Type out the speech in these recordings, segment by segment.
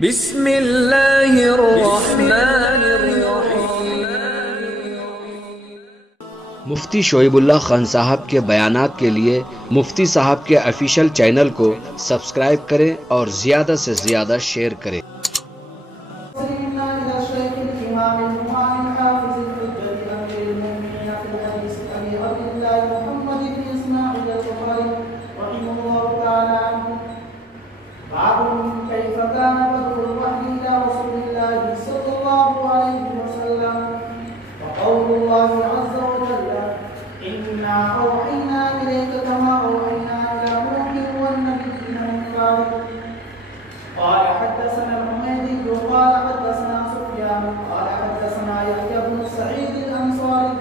بسم اللہ الرحمن الرحیم۔ مفتی شعیب اللہ خان صاحب کے بیانات کے لیے مفتی صاحب کے آفیشیل چینل کو سبسکرائب کریں اور زیادہ سے زیادہ شیئر کریں۔ قال حدثنا الحميدي قال حدثنا سفيان قال حدثنا يحيى بن سعيد الأنصاري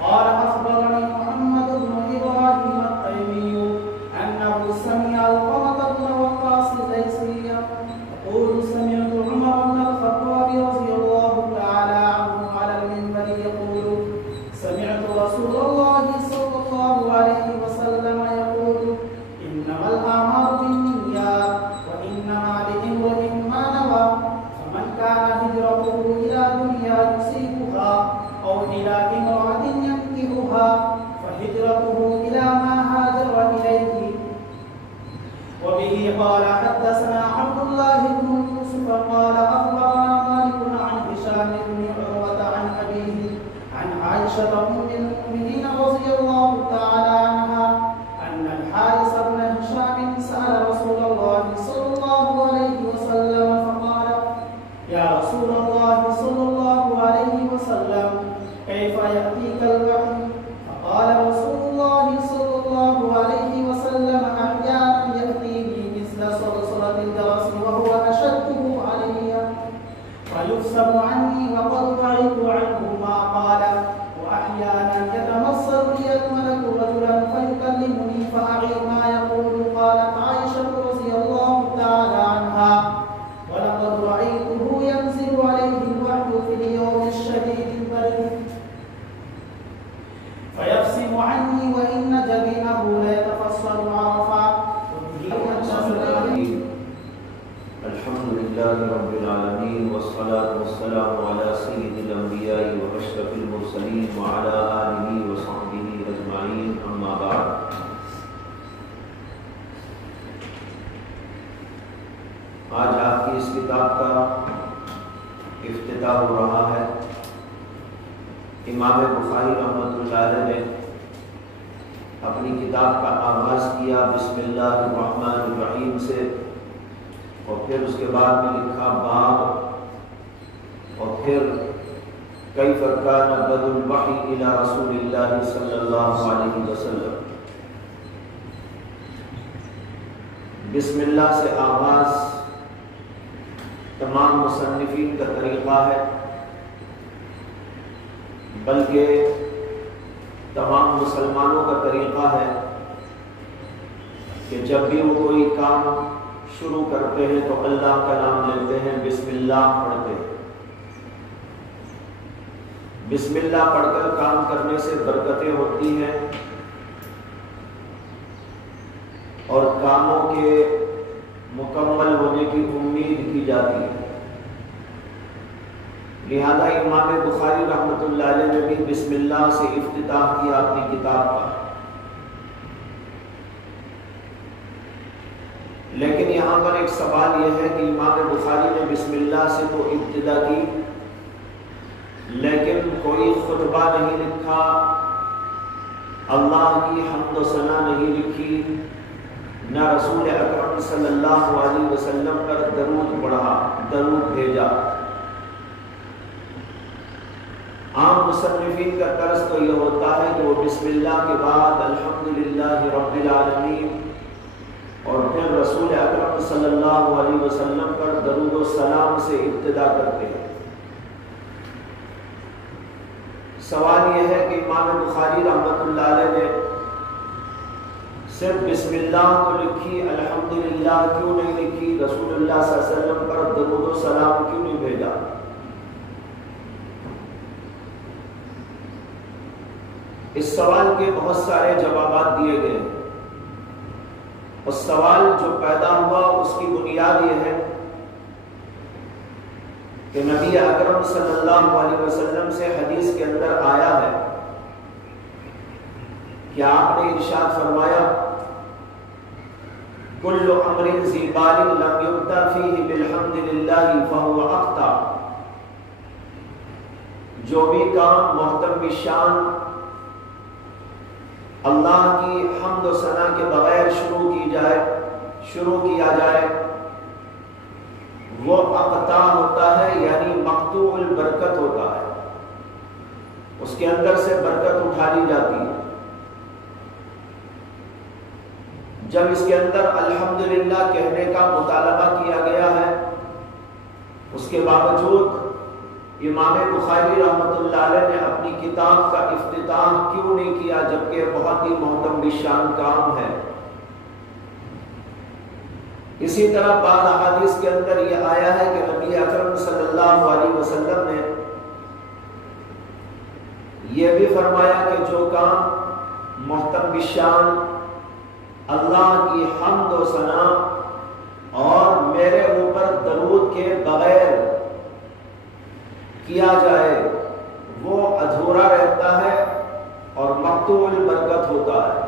قال أخبرني محمد بن إبراهيم التيمي أنه سمع القمة بن وقاص الليثي يقول سمعت عمر بن الخطاب رضي الله تعالى عنه على المنبر يقول سمعت رسول الله صلى الله عليه وسلم يقول إنما الأعمال بالنيات وإنما لامرئ ما نوى فمن كان هجرته إلى دنيا يصيبها أو إلى امرأة ينكحها فهجرته إلى ما هاجر إليه. وبه قال حدثنا عبد الله بن يوسف قال أخبرنا مالك عن هشام بن عروة عن أبيه عن عائشة أم المؤمنين رضي الله تعالى عنها أن الحارث بن هشام سأل رسول الله صلى الله عليه وسلم فقال يا رسول الله صلى الله عليه وسلم كيف يأتيك الوحي؟ فقال رسول الله صلى الله عليه وسلم أحيانا يأتيني مثل صلصلة الجرس وهو أشده علي فيفسد عني وقد رأيت عنه ما قال وأحيانا يتمثل لي الملك رجلا فيكلمني فأعي ما يقول. قالت عائشة رضي الله تعالى عنها ولقد رأيته ينزل عليه الوحي في اليوم الشديد البرد فيفصم عني وإن جبينه ليتفصل عرفا. الحمد لله رب العالمين والصلاة والسلام على سيد الأنبياء وأشرف المرسلين وعلى آله وصحبه أجمعين أما بعد. آج آپ کی اس کتاب کا افتتاح ہو رہا ہے۔ امام بخاری رحمۃ اللہ علیہ نے اپنی کتاب کا آغاز کیا بسم اللہ الرحمن الرحیم سے، اور پھر اس کے بعد میں لکھا باب، اور پھر کیف کان بدء الوحی الی رسول اللہ صلی اللہ علیہ وسلم۔ بسم اللہ سے آغاز تمام مصنفین کا طریقہ ہے، بلکہ تمام مسلمانوں کا طریقہ ہے کہ جب بھی وہ کوئی کام شروع کرتے ہیں تو اللہ کا نام لیتے ہیں، بسم اللہ پڑھتے ہیں۔ بسم اللہ پڑھ کر کام کرنے سے برکتیں ہوتی ہیں اور کاموں کے مکمل ہونے کی امید کی جاتی ہے۔ لہذا امام بخاری رحمۃ اللہ علیہ نے بھی بسم اللہ سے افتتاح کیا اپنی کتاب کا۔ لیکن یہاں پر ایک سوال یہ ہے کہ امام بخاری نے بسم اللہ سے تو ابتدا کی، لیکن کوئی خطبہ نہیں لکھا، اللہ کی حمد و ثنا نہیں لکھی، نہ رسول اکرم صلی اللہ علیہ وسلم پر درود پڑھا، درود بھیجا۔ عام مصنفین کا طرز تو یہ ہوتا ہے کہ وہ بسم اللہ کے بعد الحمدللہ رب العالمین اور پھر رسول اکرم صلی اللہ علیہ وسلم پر درود و سلام سے ابتدا کرتے ہیں۔ سوال یہ ہے کہ امام بخاری رحمۃ اللہ علیہ نے صرف بسم اللہ تو لکھی، الحمدللہ کیوں نہیں لکھی؟ رسول اللہ صلی اللہ علیہ وسلم پر درود و سلام کیوں نہیں بھیجا؟ اس سوال کے بہت سارے جوابات دیے گئے ہیں، اور سوال جو پیدا ہوا اس کی بنیاد یہ ہے کہ نبی اکرم صلی اللہ علیہ وسلم سے حدیث کے اندر آیا ہے کہ آپ نے ارشاد فرمایا کل امر ذی بال لم یبدا فیہ بالحمد للہ فہو اخطا، جو بھی کام محترم بالشان اللہ کی حمد و ثنا کے بغیر شروع کیا جائے وہ اقطاع ہوتا ہے، یعنی مقطوع البرکت ہوتا ہے، اس کے اندر سے برکت اٹھا لی جاتی ہے۔ جب اس کے اندر الحمدللہ کہنے کا مطالبہ کیا گیا ہے، اس کے باوجود امام بخاری رحمۃ اللہ علیہ نے اپنی کتاب کا افتتاح کیوں نہیں کیا، جبکہ بہت ہی محترم بالشان کام ہے؟ اسی طرح بعض احادیث کے اندر یہ آیا ہے کہ نبی اکرم صلی اللہ علیہ وسلم نے یہ بھی فرمایا کہ جو کام محترم بالشان اللہ کی حمد و ثنا اور میرے اوپر درود کے بغیر کیا جائے وہ ادھورا رہتا ہے اور مقطوع البرکت ہوتا ہے۔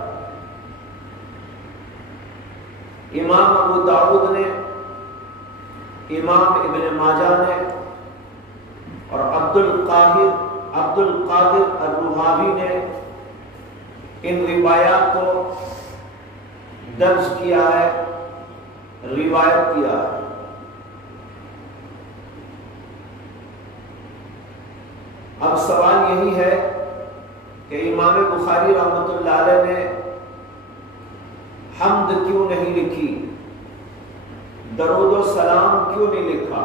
امام ابو داؤد نے، امام ابن ماجہ نے اور عبد القادر الرحاوی نے ان روایات کو درج کیا ہے، روایت کیا ہے۔ اب سوال یہی ہے کہ امام بخاری رحمۃ اللہ علیہ نے حمد کیوں نہیں لکھی، درود و سلام کیوں نہیں لکھا،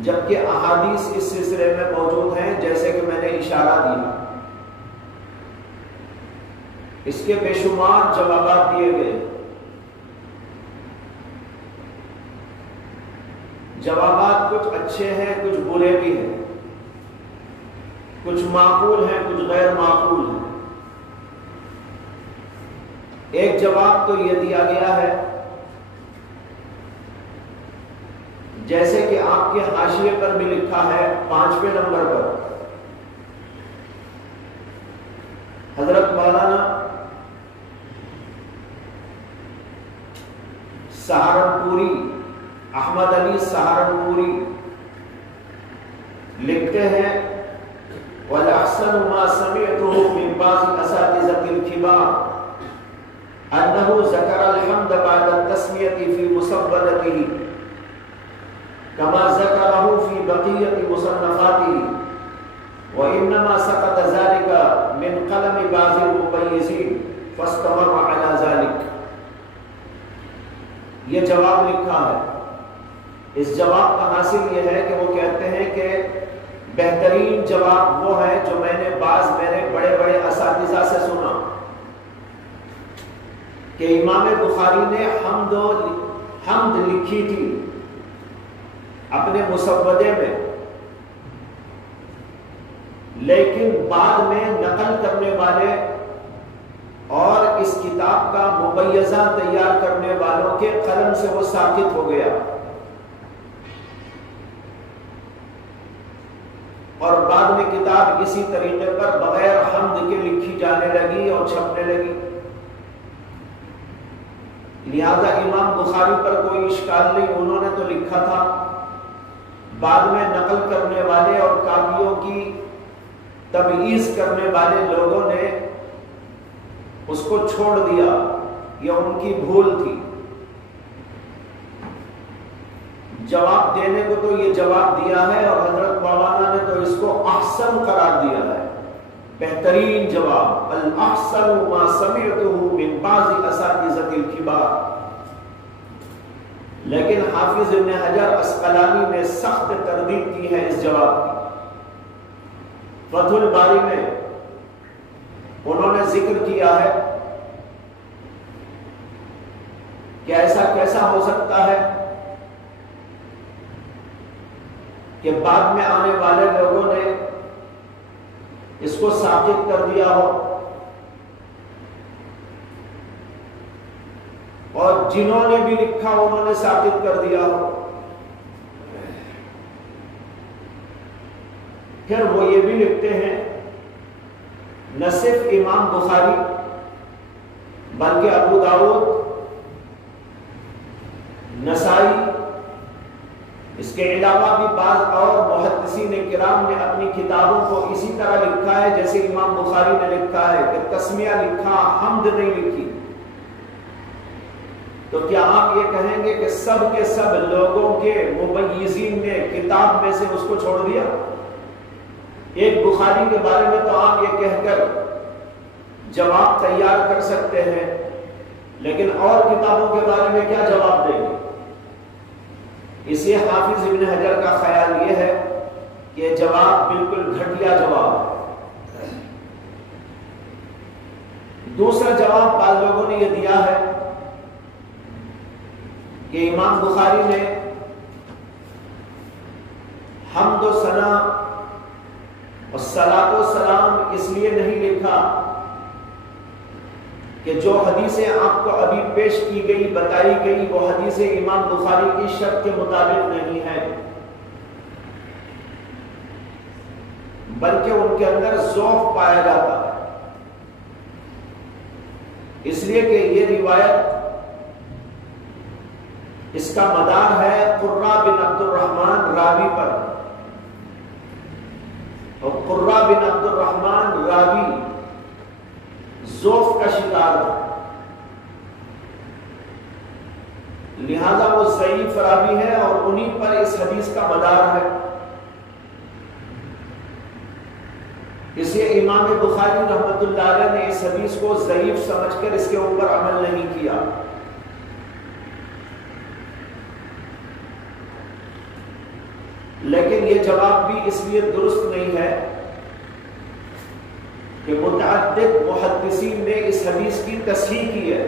جبکہ احادیث اس سلسلے میں موجود ہیں جیسے کہ میں نے اشارہ دیا۔ اس کے بے شمار جوابات دیے گئے، جوابات کچھ اچھے ہیں، کچھ برے بھی ہیں، کچھ معقول ہیں، کچھ غیر معقول ہیں۔ ایک جواب تو یہ دیا گیا ہے جیسے کہ آپ کے حاشیے پر بھی لکھا ہے 5ویں نمبر پر، حضرت مولانا سہارنپوری احمد علی سہارنپوری لکھتے ہیں وَالْأَحْسَنُ مَا سَمِعْتُهُ مِنْ بَعْضِ أَسَاتِذَةِ الْكِبَارِ أَنَّهُ ذَكَرَ الْحَمْدَ بَعْدَ التَّسْمِيَةِ فِي مُصَبَّدَتِهِ كَمَا ذَكَرَهُ فِي بَقِيَّةِ مُصَنَّفَاتِهِ وَإِنَّمَا سَقَطَ ذَلِكَ مِنْ قَلَمِ بَعْضِ الْمُمَيِّزِينَ فَاسْتَمَرَّ عَلَى ذَلِكَ۔ یہ جواب لکھا ہے۔ اس جواب کا حاصل یہ ہے کہ وہ کہتے ہیں کہ بہترین جواب وہ ہے جو میں نے بعض میرے بڑے بڑے اساتذہ سے سنا کہ امام بخاری نے حمد لکھی تھی اپنے مسودے میں، لیکن بعد میں نقل کرنے والے اور اس کتاب کا مبیضہ تیار کرنے والوں کے قلم سے وہ ساقط ہو گیا، اور بعد میں کتاب اسی طریقے پر بغیر حمد کے لکھی جانے لگی اور چھپنے لگی۔ لہذا امام بخاری پر کوئی اشکال نہیں، انہوں نے تو لکھا تھا، بعد میں نقل کرنے والے اور کاپیوں کی تبعیض کرنے والے لوگوں نے اس کو چھوڑ دیا، یہ ان کی بھول تھی۔ جواب دینے کو تو یہ جواب دیا ہے اور حضرت مولانا نے تو اس کو احسن قرار دیا ہے، بہترین جواب، الاحسن ما سمعته من بعض اساتذة الكبار۔ لیکن حافظ ابن حجر عسقلانی نے سخت تردید کی ہے اس جواب کی۔ فتح الباری میں انہوں نے ذکر کیا ہے کہ ایسا کیسا ہو سکتا ہے کہ بعد میں آنے والے لوگوں نے اس کو ثابت کر دیا ہو، اور جنہوں نے بھی لکھا انہوں نے ثابت کر دیا ہو۔ پھر وہ یہ بھی لکھتے ہیں نہ صرف امام بخاری بلکہ ابو داؤد، نسائی، اس کے علاوہ بھی بعض اور محدثین کرام نے اپنی کتابوں کو اسی طرح لکھا ہے جیسے امام بخاری نے لکھا ہے کہ تسمیہ لکھا، حمد نہیں لکھی۔ تو کیا آپ یہ کہیں گے کہ سب کے سب لوگوں کے ممیزین نے کتاب میں سے اس کو چھوڑ دیا؟ ایک بخاری کے بارے میں تو آپ یہ کہہ کر جواب تیار کر سکتے ہیں، لیکن اور کتابوں کے بارے میں کیا جواب دیں گے؟ اس لیے حافظ ابن حجر کا خیال یہ ہے کہ جواب بالکل گھٹیا جواب ہے۔ دوسرا جواب بعض لوگوں نے یہ دیا ہے کہ امام بخاری نے حمد و ثنا اور صلاۃ و سلام اس لیے نہیں لکھا کہ جو حدیثیں آپ کو ابھی پیش کی گئی، بتائی گئی، وہ حدیثیں امام بخاری کی شرط کے مطابق نہیں ہے، بلکہ ان کے اندر ضعف پایا جاتا ہے، اس لیے کہ یہ روایت اس کا مدار ہے قرہ بن عبد الرحمن راوی پر، اور قرہ بن عبد الرحمن راوی ضعف کا شکار ہے، لہذا وہ ضعیف راوی ہے اور انہی پر اس حدیث کا مدار ہے۔ اس لیے امام بخاری رحمۃ اللہ علیہ نے اس حدیث کو ضعیف سمجھ کر اس کے اوپر عمل نہیں کیا۔ لیکن یہ جواب بھی اس لیے درست نہیں ہے کہ متعدد محدثین نے اس حدیث کی تصحیح کی ہے۔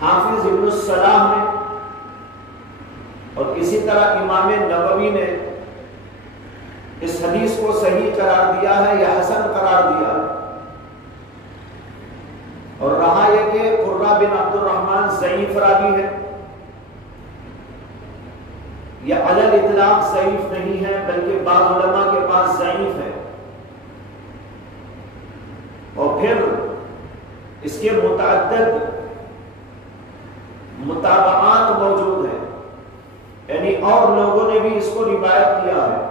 حافظ ابن الصلاح نے اور اسی طرح امام نووی نے اس حدیث کو صحیح قرار دیا ہے یا حسن قرار دیا ہے، اور رہا یہ کہ قرہ بن عبد الرحمن ضعیف راوی ہے، یہ علی الاطلاق ضعیف نہیں ہے بلکہ بعض علماء کے پاس ضعیف ہے، اور پھر اس کے متعدد متابعات موجود ہیں، یعنی اور لوگوں نے بھی اس کو روایت کیا ہے۔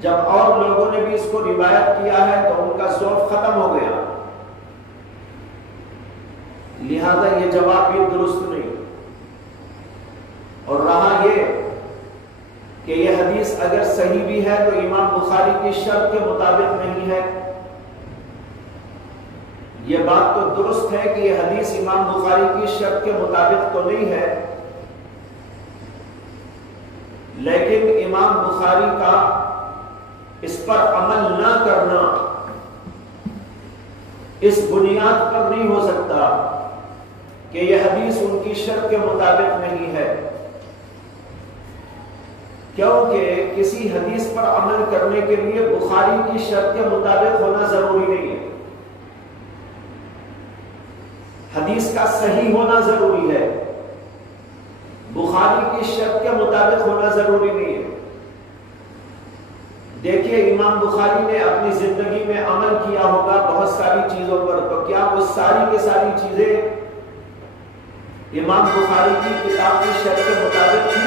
جب اور لوگوں نے بھی اس کو روایت کیا ہے تو ان کا ضعف ختم ہو گیا، لہذا یہ جواب بھی درست نہیں۔ اور رہا یہ کہ یہ حدیث اگر صحیح بھی ہے تو امام بخاری کی شرط کے مطابق نہیں ہے۔ یہ بات تو درست ہے کہ یہ حدیث امام بخاری کی شرط کے مطابق تو نہیں ہے، لیکن امام بخاری کا اس پر عمل نہ کرنا اس بنیاد پر نہیں ہو سکتا کہ یہ حدیث ان کی شرط کے مطابق نہیں ہے، کیونکہ کسی حدیث پر عمل کرنے کے لیے بخاری کی شرط کے مطابق ہونا ضروری نہیں ہے، حدیث کا صحیح ہونا ضروری ہے، بخاری کی شرط کے مطابق ہونا ضروری نہیں ہے۔ دیکھیے امام بخاری نے اپنی زندگی میں عمل کیا ہوگا بہت ساری چیزوں پر، تو کیا وہ ساری کی ساری چیزیں امام بخاری کی کتاب کی شرط کے مطابق تھی؟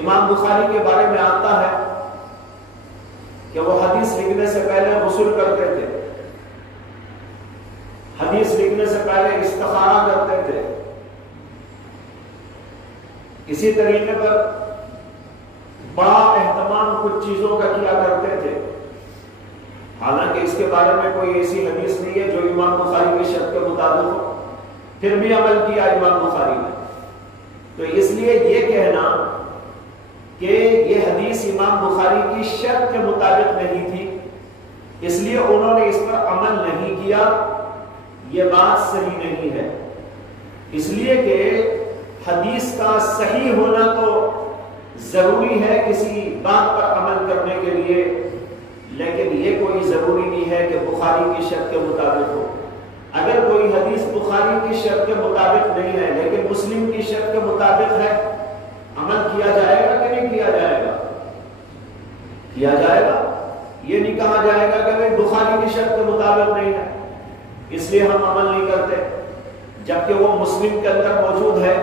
امام بخاری کے بارے میں آتا ہے کہ وہ حدیث لکھنے سے پہلے غسل کرتے تھے، حدیث لکھنے سے پہلے استخارہ کرتے تھے، اسی طریقے پر بڑا اہتمام کچھ چیزوں کا کیا کرتے تھے، حالانکہ اس کے بارے میں کوئی ایسی حدیث نہیں ہے جو امام بخاری کی شرط کے مطابق ہو، پھر بھی عمل کیا امام بخاری نے۔ تو اس لیے یہ کہنا کہ یہ حدیث امام بخاری کی شرط کے مطابق نہیں تھی اس لیے انہوں نے اس پر عمل نہیں کیا، یہ بات صحیح نہیں ہے، اس لیے کہ حدیث کا صحیح ہونا تو ضروری ہے کسی بات پر عمل کرنے کے لیے، لیکن یہ کوئی ضروری نہیں ہے کہ بخاری کی شرط کے مطابق ہو۔ اگر کوئی حدیث بخاری کی شرط کے مطابق نہیں ہے لیکن مسلم کی شرط کے مطابق ہے، عمل کیا جائے گا کہ نہیں کیا جائے گا؟ کیا جائے گا۔ یہ نہیں کہا جائے گا کہ بھائی بخاری کی شرط کے مطابق نہیں ہے اس لیے ہم عمل نہیں کرتے، جبکہ وہ مسلم کے اندر موجود ہے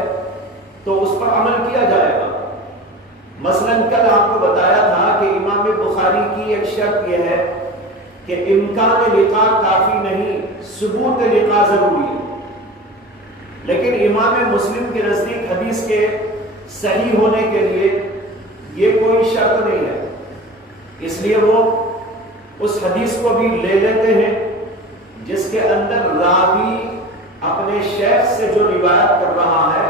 تو اس پر عمل کیا جائے گا۔ مثلا کل آپ کو بتایا تھا کہ امام بخاری کی ایک شرط یہ ہے کہ امکان لقاء کافی نہیں، ثبوت لقاء ضروری ہے، لیکن امام مسلم کے نزدیک حدیث کے صحیح ہونے کے لیے یہ کوئی شرط نہیں ہے، اس لیے وہ اس حدیث کو بھی لے لیتے ہیں جس کے اندر راوی اپنے شیخ سے جو روایت کر رہا ہے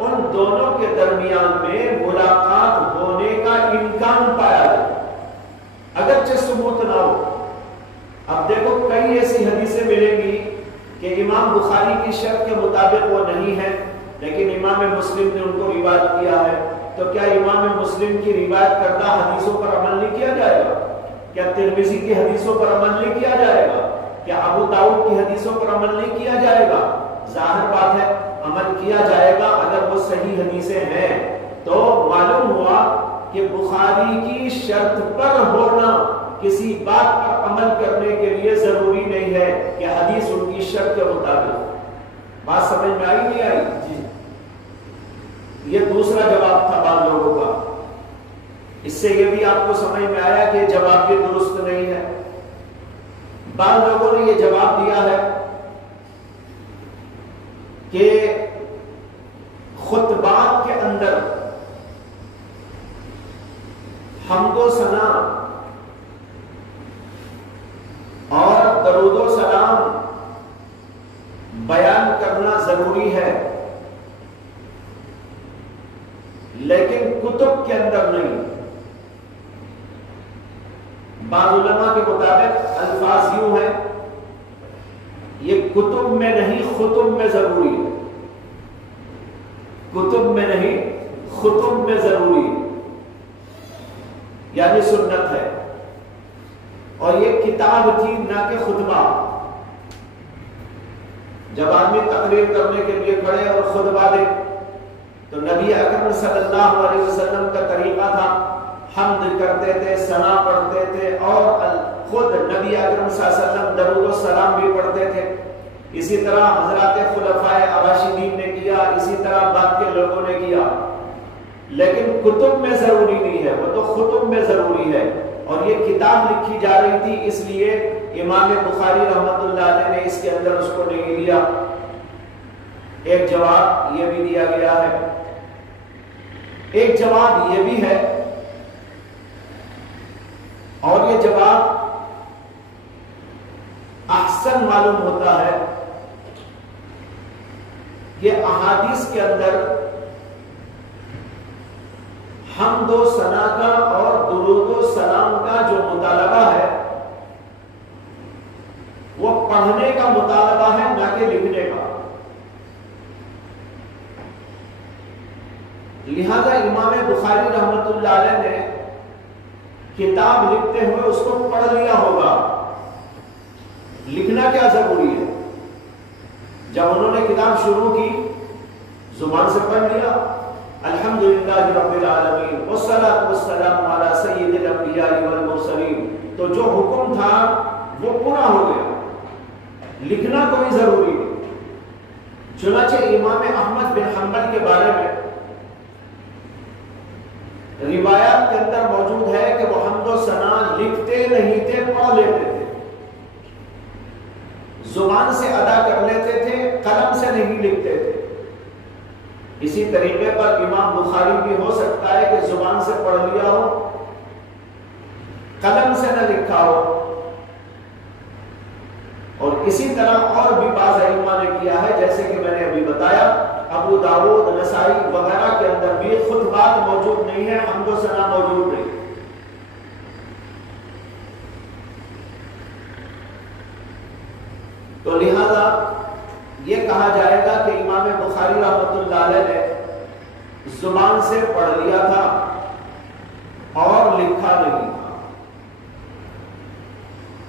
ان دونوں کے درمیان میں ملاقات ہونے کا امکان پایا جائے اگرچہ ثبوت نہ ہو۔ اب دیکھو کئی ایسی حدیثیں ملیں گی کہ امام بخاری کی شرط کے مطابق وہ نہیں ہے لیکن امام مسلم نے ان کو روایت کیا ہے، تو کیا امام مسلم کی روایت کردہ حدیثوں پر عمل نہیں کیا جائے گا؟ کیا ترمذی کی حدیثوں پر عمل نہیں کیا جائے گا؟ کیا ابو داؤد کی حدیثوں پر عمل نہیں کیا جائے گا؟ ظاہر بات ہے عمل کیا جائے گا اگر وہ صحیح حدیثیں ہیں۔ تو معلوم ہوا کہ بخاری کی شرط پر ہونا کسی بات پر عمل کرنے کے لیے ضروری نہیں ہے کہ حدیث ان کی شرط کے مطابق۔ بات سمجھ میں آئی نہیں آئی؟ جی، یہ دوسرا جواب تھا بعض لوگوں کا۔ اس سے یہ بھی آپ کو سمجھ میں آیا کہ جواب بھی درست نہیں ہے۔ بعض لوگوں نے یہ جواب دیا ہے کہ خطبات کے اندر حمد و ثنا اور درود و سلام بیان کرنا ضروری ہے لیکن کتب کے اندر نہیں۔ بعض علماء کے مطابق الفاظ یوں ہیں، یہ کتب میں نہیں خطب میں ضروری ہے، کتب میں نہیں خطب میں ضروری ہے، یعنی سنت ہے، اور یہ کتاب تھی نہ کہ خطبہ۔ جب آدمی تقریر کرنے کے لیے کھڑے اور خطبہ دے تو نبی اکرم صلی اللہ علیہ وسلم کا طریقہ تھا، حمد کرتے تھے، ثنا پڑھتے تھے، اور خود نبی اکرم صلی اللہ علیہ وسلم درود و سلام بھی پڑھتے تھے۔ اسی طرح حضرات خلفائے راشدین نے کیا، اسی طرح بعد کے لوگوں نے کیا، لیکن کتب میں ضروری نہیں ہے، وہ تو خطب میں ضروری ہے۔ اور یہ کتاب لکھی جا رہی تھی اس لیے امام بخاری رحمۃ اللہ علیہ نے اس کے اندر اس کو نہیں لیا۔ ایک جواب یہ بھی دیا گیا ہے۔ ایک جواب یہ بھی ہے، اور یہ جواب احسن معلوم ہوتا ہے، کہ احادیث کے اندر حمد و ثنا کا اور درود و سلام کا جو مطالبہ ہے وہ پڑھنے کا مطالبہ ہے نہ کہ لکھنے کا۔ لہذا امام بخاری رحمۃ اللہ علیہ نے کتاب لکھتے ہوئے اس کو پڑھ لیا ہوگا، لکھنا کیا ضروری ہے؟ جب انہوں نے کتاب شروع کی زبان سے پڑھ لیا، الحمدللہ رب العالمین والصلاۃ والسلام علی سید الانبیاء والمرسلین، تو جو حکم تھا وہ پورا ہو گیا، لکھنا کوئی ضروری نہیں۔ چنانچہ امام احمد بن حنبل کے بارے میں روایات کے اندر موجود ہے کہ وہ حمد و ثنا لکھتے نہیں تھے، پڑھ لیتے تھے، زبان سے ادا کر لیتے تھے، قلم سے نہیں لکھتے تھے۔ اسی طریقے پر امام بخاری بھی ہو سکتا ہے کہ زبان سے پڑھ لیا ہو، قلم سے نہ لکھا ہو، اور اسی طرح اور بھی بعض ائمہ نے کیا ہے، جیسے کہ میں نے ابھی بتایا ابو داؤد، نسائی وغیرہ کے اندر بھی خطبات موجود نہیں ہے، حمد و ثنا موجود نہیں۔ تو لہذا یہ کہا جائے گا کہ امام بخاری رحمۃ اللہ علیہ نے زبان سے پڑھ لیا تھا اور لکھا نہیں تھا۔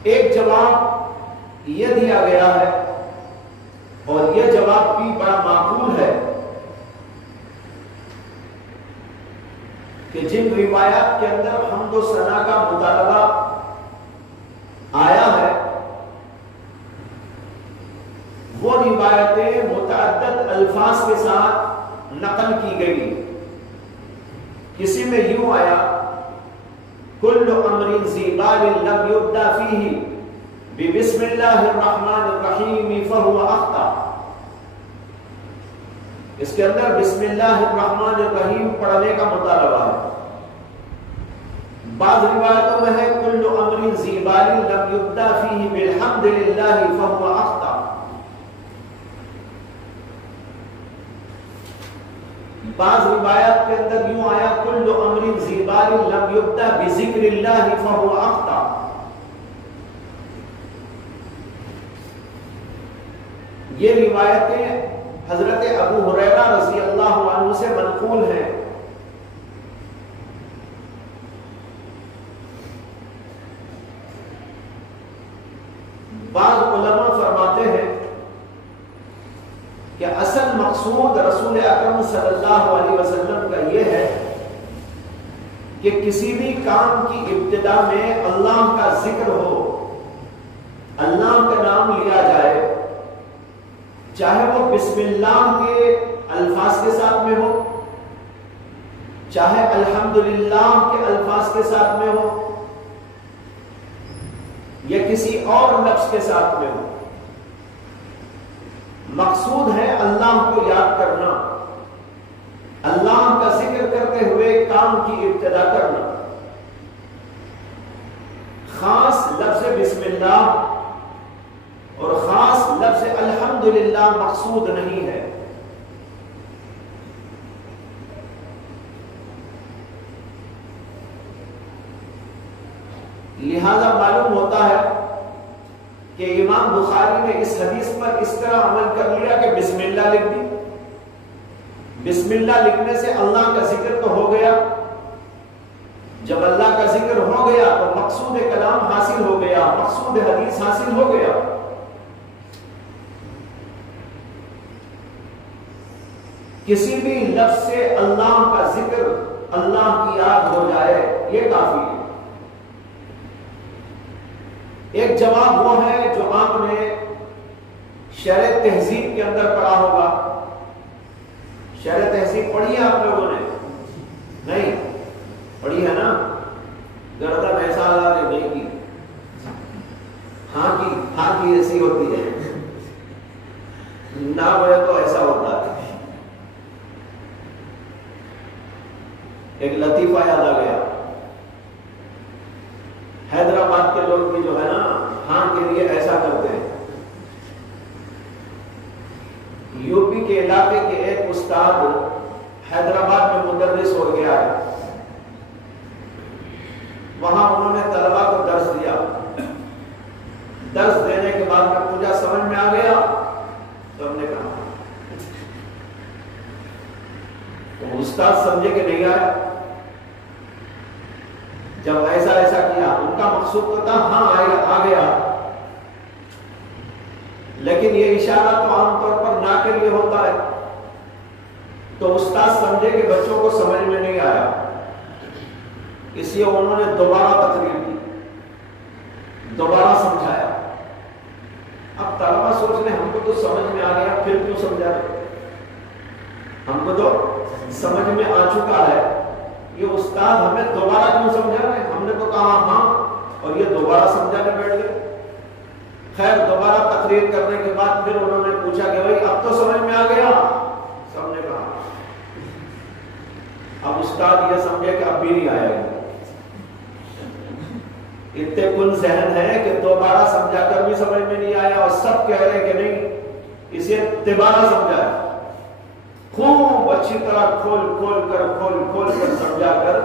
ایک جواب یہ دیا گیا ہے اور یہ جواب بھی بڑا معقول ہے کہ جن روایات کے اندر حمد و ثنا کا مطالبہ آیا ہے وہ روایتیں متعدد الفاظ کے ساتھ نقل کی گئی. کسی میں یوں آیا کل امر ذی بال لم یبدا فیہ بسم اللہ الرحمن الرحیم فہو اخطا. اس کے اندر بسم اللہ الرحمن الرحیم پڑھنے کا مطالبہ ہے. بعض روایتوں میں ہے کل امر ذی بال لم یبدا فیہ بالحمد للہ فہو اخطا. بعض روایات کے اندر یوں آیا کل امر ذی بال لم یبدا بذکر اللہ فہو اخطا. یہ روایتیں حضرت ابو ہریرہ رضی اللہ عنہ سے منقول ہیں. بعض علماء فرماتے ہیں کہ اصل مقصود رسول اکرم صلی اللہ علیہ وسلم کا یہ ہے کہ کسی بھی کام کی ابتدا میں اللہ کا ذکر ہو, اللہ کا نام لیا جائے, چاہے وہ بسم اللہ کے الفاظ کے ساتھ میں ہو, چاہے الحمدللہ کے الفاظ کے ساتھ میں ہو, یا کسی اور لفظ کے ساتھ میں ہو. مقصود ہے اللہ کو یاد کرنا, اللہ کا ذکر کرتے ہوئے کام کی ابتدا کرنا. خاص لفظ بسم اللہ اور خاص لفظ الحمدللہ مقصود نہیں ہے. لہذا معلوم ہوتا ہے کہ امام بخاری نے اس حدیث پر اس طرح عمل کر لیا کہ بسم اللہ لکھ دی. بسم اللہ لکھنے سے اللہ کا ذکر تو ہو گیا. جب اللہ کا ذکر ہو گیا تو مقصود کلام حاصل ہو گیا, مقصود حدیث حاصل ہو گیا. کسی بھی لفظ سے اللہ کا ذکر, اللہ کی یاد ہو جائے, یہ کافی ہے. ایک جواب وہ ہے جو آپ نے شرح تہذیب کے اندر پڑھا ہوگا. شرح تہذیب پڑھی ہے آپ لوگوں نے؟ نہیں پڑھی ہے نا؟ گردن ایسا آدھا نہیں کی, ہاں کی ایسی ہوتی ہے, نہ بولے تو ایسا ہوتا ہے. ایک لطیفہ یاد آ گیا. حیدرآباد کے لوگ بھی جو ہے نا ہاں کے لیے ایسا کرتے ہیں. یو پی کے علاقے کے ایک استاد حیدرآباد میں مدرس ہو گیا ہے. وہاں انہوں نے طلبا کو درس دیا. درس دینے کے بعد میں مجھے سمجھ میں آ گیا تو ہم نے کہا تو استاد سمجھے کہ نہیں آیا. جب ایسا کیا, ان کا مقصود تو تھا ہاں آ گیا, لیکن یہ اشارہ تو عام طور پر نہ کے لیے ہوتا ہے. تو استاد سمجھے کہ بچوں کو سمجھ میں نہیں آیا, اس لیے انہوں نے دوبارہ تقریر کی, دوبارہ سمجھایا. اب طلبا سوچ رہے ہم کو تو سمجھ میں آ گیا, پھر کیوں سمجھا رہے؟ ہم کو تو سمجھ میں آ چکا ہے, یہ استاد ہمیں دوبارہ کیوں سمجھا رہے ہیں؟ ہم نے تو کہا ہاں, اور یہ دوبارہ سمجھانے بیٹھ گئے. خیر دوبارہ تقریر کرنے کے بعد پھر انہوں نے پوچھا کہ بھائی اب تو سمجھ میں آ گیا؟ سب نے کہا. اب استاد یہ سمجھے کہ اب بھی نہیں آیا گا. اتنے کن ذہن ہے کہ دوبارہ سمجھا کر بھی سمجھ میں نہیں آیا, اور سب کہہ رہے کہ نہیں اسے دوبارہ سمجھا. خوب اچھی طرح کھول کر سمجھا کر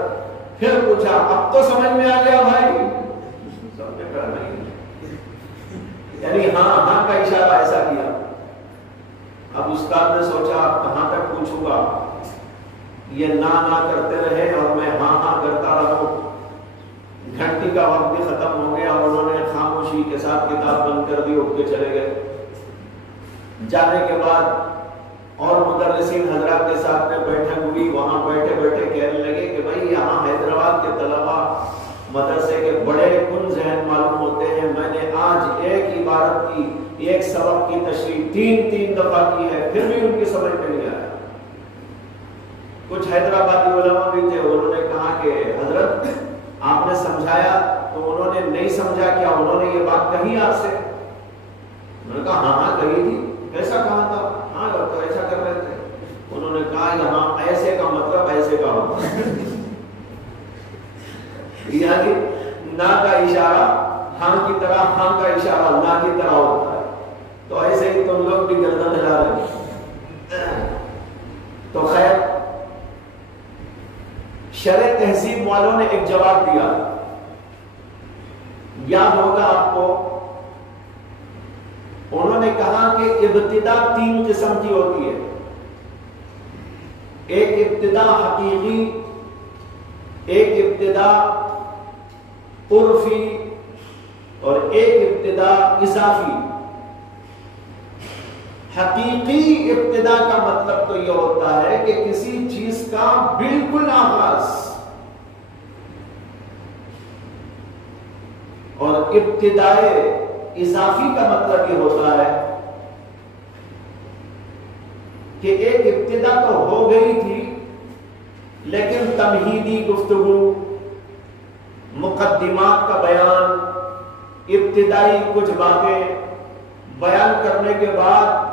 پھر پوچھا اب تو سمجھ میں آ گیا بھائی؟ سب نے کہا نہیں, یعنی ہاں کا اشارہ ایسا کیا. اب استاد نے سوچا اب کہاں تک پوچھوں گا, یہ نہ کرتے رہے اور میں ہاں کرتا رہوں. گھنٹی کا وقت بھی ختم ہو گیا, انہوں نے خاموشی کے ساتھ کتاب بند کر دی, اٹھ کے چلے گئے. جانے کے بعد اور مدرسین حضرات کے ساتھ میں بیٹھک ہوئی، وہاں بیٹھے بیٹھے کہنے لگے کہ بھائی یہاں حیدرآباد کے طلباء مدرسے کے بڑے کن ذہن معلوم ہوتے ہیں، میں نے آج ایک عبارت کی، ایک سبق کی تشریح تین دفعہ کی ہے، پھر بھی ان کی سمجھ میں نہیں آیا۔ کچھ حیدرآبادی علماء بھی تھے، انہوں نے کہا کہ حضرت آپ نے سمجھایا تو انہوں نے نہیں سمجھا، کیا انہوں نے یہ بات کہی آپ سے؟ میں نے کہا ہاں کہی تھی۔ کیسا کہا تھا؟ ہاں تو ایسا کر رہے تھے۔ انہوں نے کہا یہاں ایسے کا مطلب ایسے کا ہوتا ہے، یعنی نہ کا اشارہ ہاں کی طرح، ہاں کا اشارہ نہ کی طرح ہوتا ہے، تو ایسے ہی تم لوگ بھی گردن ہلا رہے ہیں۔ تو خیر شرح تہذیب والوں نے ایک جواب دیا، یاد ہوگا آپ کو، انہوں نے کہا کہ ابتدا تین قسم کی ہوتی ہے، ایک ابتدا حقیقی، ایک ابتدا عرفی، اور ایک ابتدا اضافی۔ حقیقی ابتدا کا مطلب تو یہ ہوتا ہے کہ کسی چیز کا بالکل آغاز، اور ابتدائے اضافی کا مطلب یہ ہوتا ہے کہ ایک ابتدا تو ہو گئی تھی لیکن تمہیدی گفتگو، مقدمات کا بیان، ابتدائی کچھ باتیں بیان کرنے کے بعد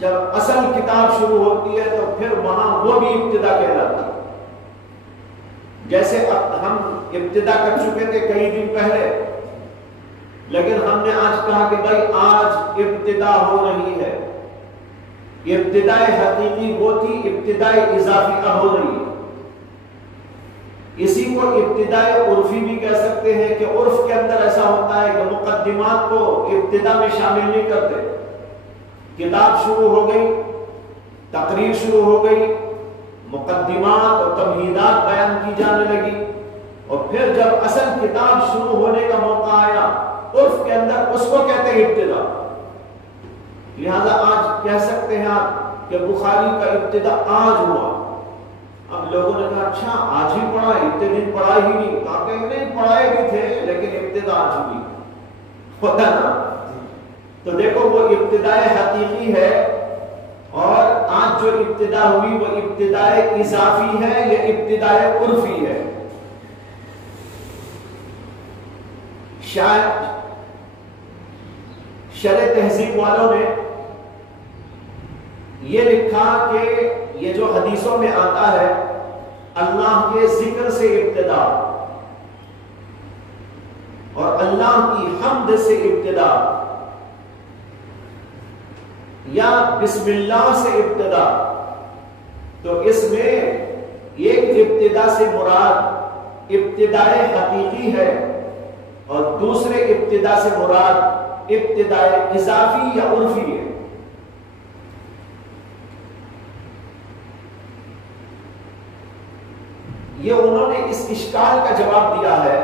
جب اصل کتاب شروع ہوتی ہے تو پھر وہاں وہ بھی ابتدا کہلاتی ہے۔ جیسے اب ہم ابتدا کر چکے تھے کئی دن پہلے، لیکن ہم نے آج کہا کہ بھائی آج ابتدا ہو رہی ہے۔ ابتدائے حقیقی وہ تھی، ابتدائے اضافی اب ہو رہی ہے۔ اسی کو ابتدائے عرفی بھی کہہ سکتے ہیں کہ عرف کے اندر ایسا ہوتا ہے کہ مقدمات کو ابتدا میں شامل نہیں کرتے، کتاب شروع ہو گئی، تقریر شروع ہو گئی، مقدمات اور تمہیدات بیان کی جانے لگی، اور پھر جب اصل کتاب شروع ہونے کا موقع آیا عرف کے اندر اس کو کہتے ہیں ابتدا۔ لہذا آج کہہ سکتے ہیں آپ کہ بخاری کا ابتدا آج ہوا۔ اب لوگوں نے کہا اچھا آج ہی پڑھا، اتنے دن پڑھا ہی نہیں، کہا کہ نہیں پڑھائے بھی تھے لیکن ابتدا آج ہوئی، پتہ نا۔ تو دیکھو وہ ابتدائے حقیقی ہے، اور آج جو ابتدا ہوئی وہ ابتدائے اضافی ہے، یہ ابتدائے عرفی ہے۔ شاید شرح تہذیب والوں نے یہ لکھا کہ یہ جو حدیثوں میں آتا ہے اللہ کے ذکر سے ابتدا اور اللہ کی حمد سے ابتدا یا بسم اللہ سے ابتدا، تو اس میں ایک ابتدا سے مراد ابتدائے حقیقی ہے اور دوسرے ابتدا سے مراد ابتدائے اضافی یا عرفی ہے۔ یہ انہوں نے اس اشکال کا جواب دیا ہے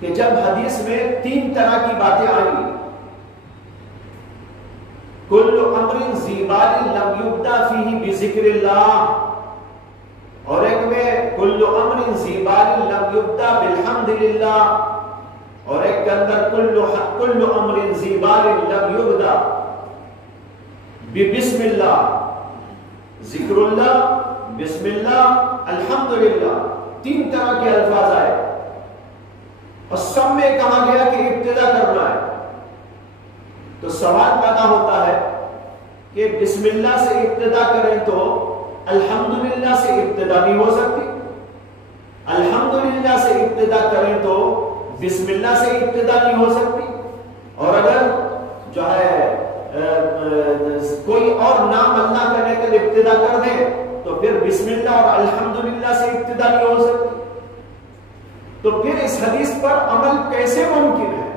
کہ جب حدیث میں تین طرح کی باتیں آئیں، کل امر ذی بال لم یبدا فیہ بذکر اللہ، اور ایک میں کل امر ذی بال لم یبدا بالحمد للہ، اور ایک کے اندر کل امر ذی بال لم یبدا بسم اللہ، ذکر اللہ، بسم اللہ، الحمدللہ، تین طرح کے الفاظ آئے اور سب میں کہا گیا کہ ابتدا کرنا ہے۔ تو سوال پیدا ہوتا ہے کہ بسم اللہ سے ابتدا کریں تو الحمدللہ سے ابتدا نہیں ہو سکتی، الحمدللہ سے ابتدا کریں تو بسم اللہ سے ابتدا نہیں ہو سکتی، اور اگر جو ہے کوئی اور نام اللہ کا لے کر ابتدا کر دیں تو پھر بسم اللہ اور الحمدللہ سے ابتدا نہیں ہو سکتی۔ تو پھر اس حدیث پر عمل کیسے ممکن ہے؟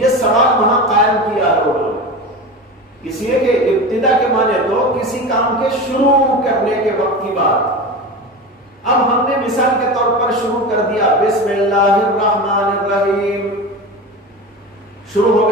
یہ سوال وہاں قائم کیا ہے انہوں نے، اس لیے کہ ابتدا کے معنی تو کسی کام کے شروع کرنے کے وقت کی بات۔ اب ہم نے مثال کے طور پر شروع کر دیا بسم اللہ الرحمن الرحیم، شروع ہو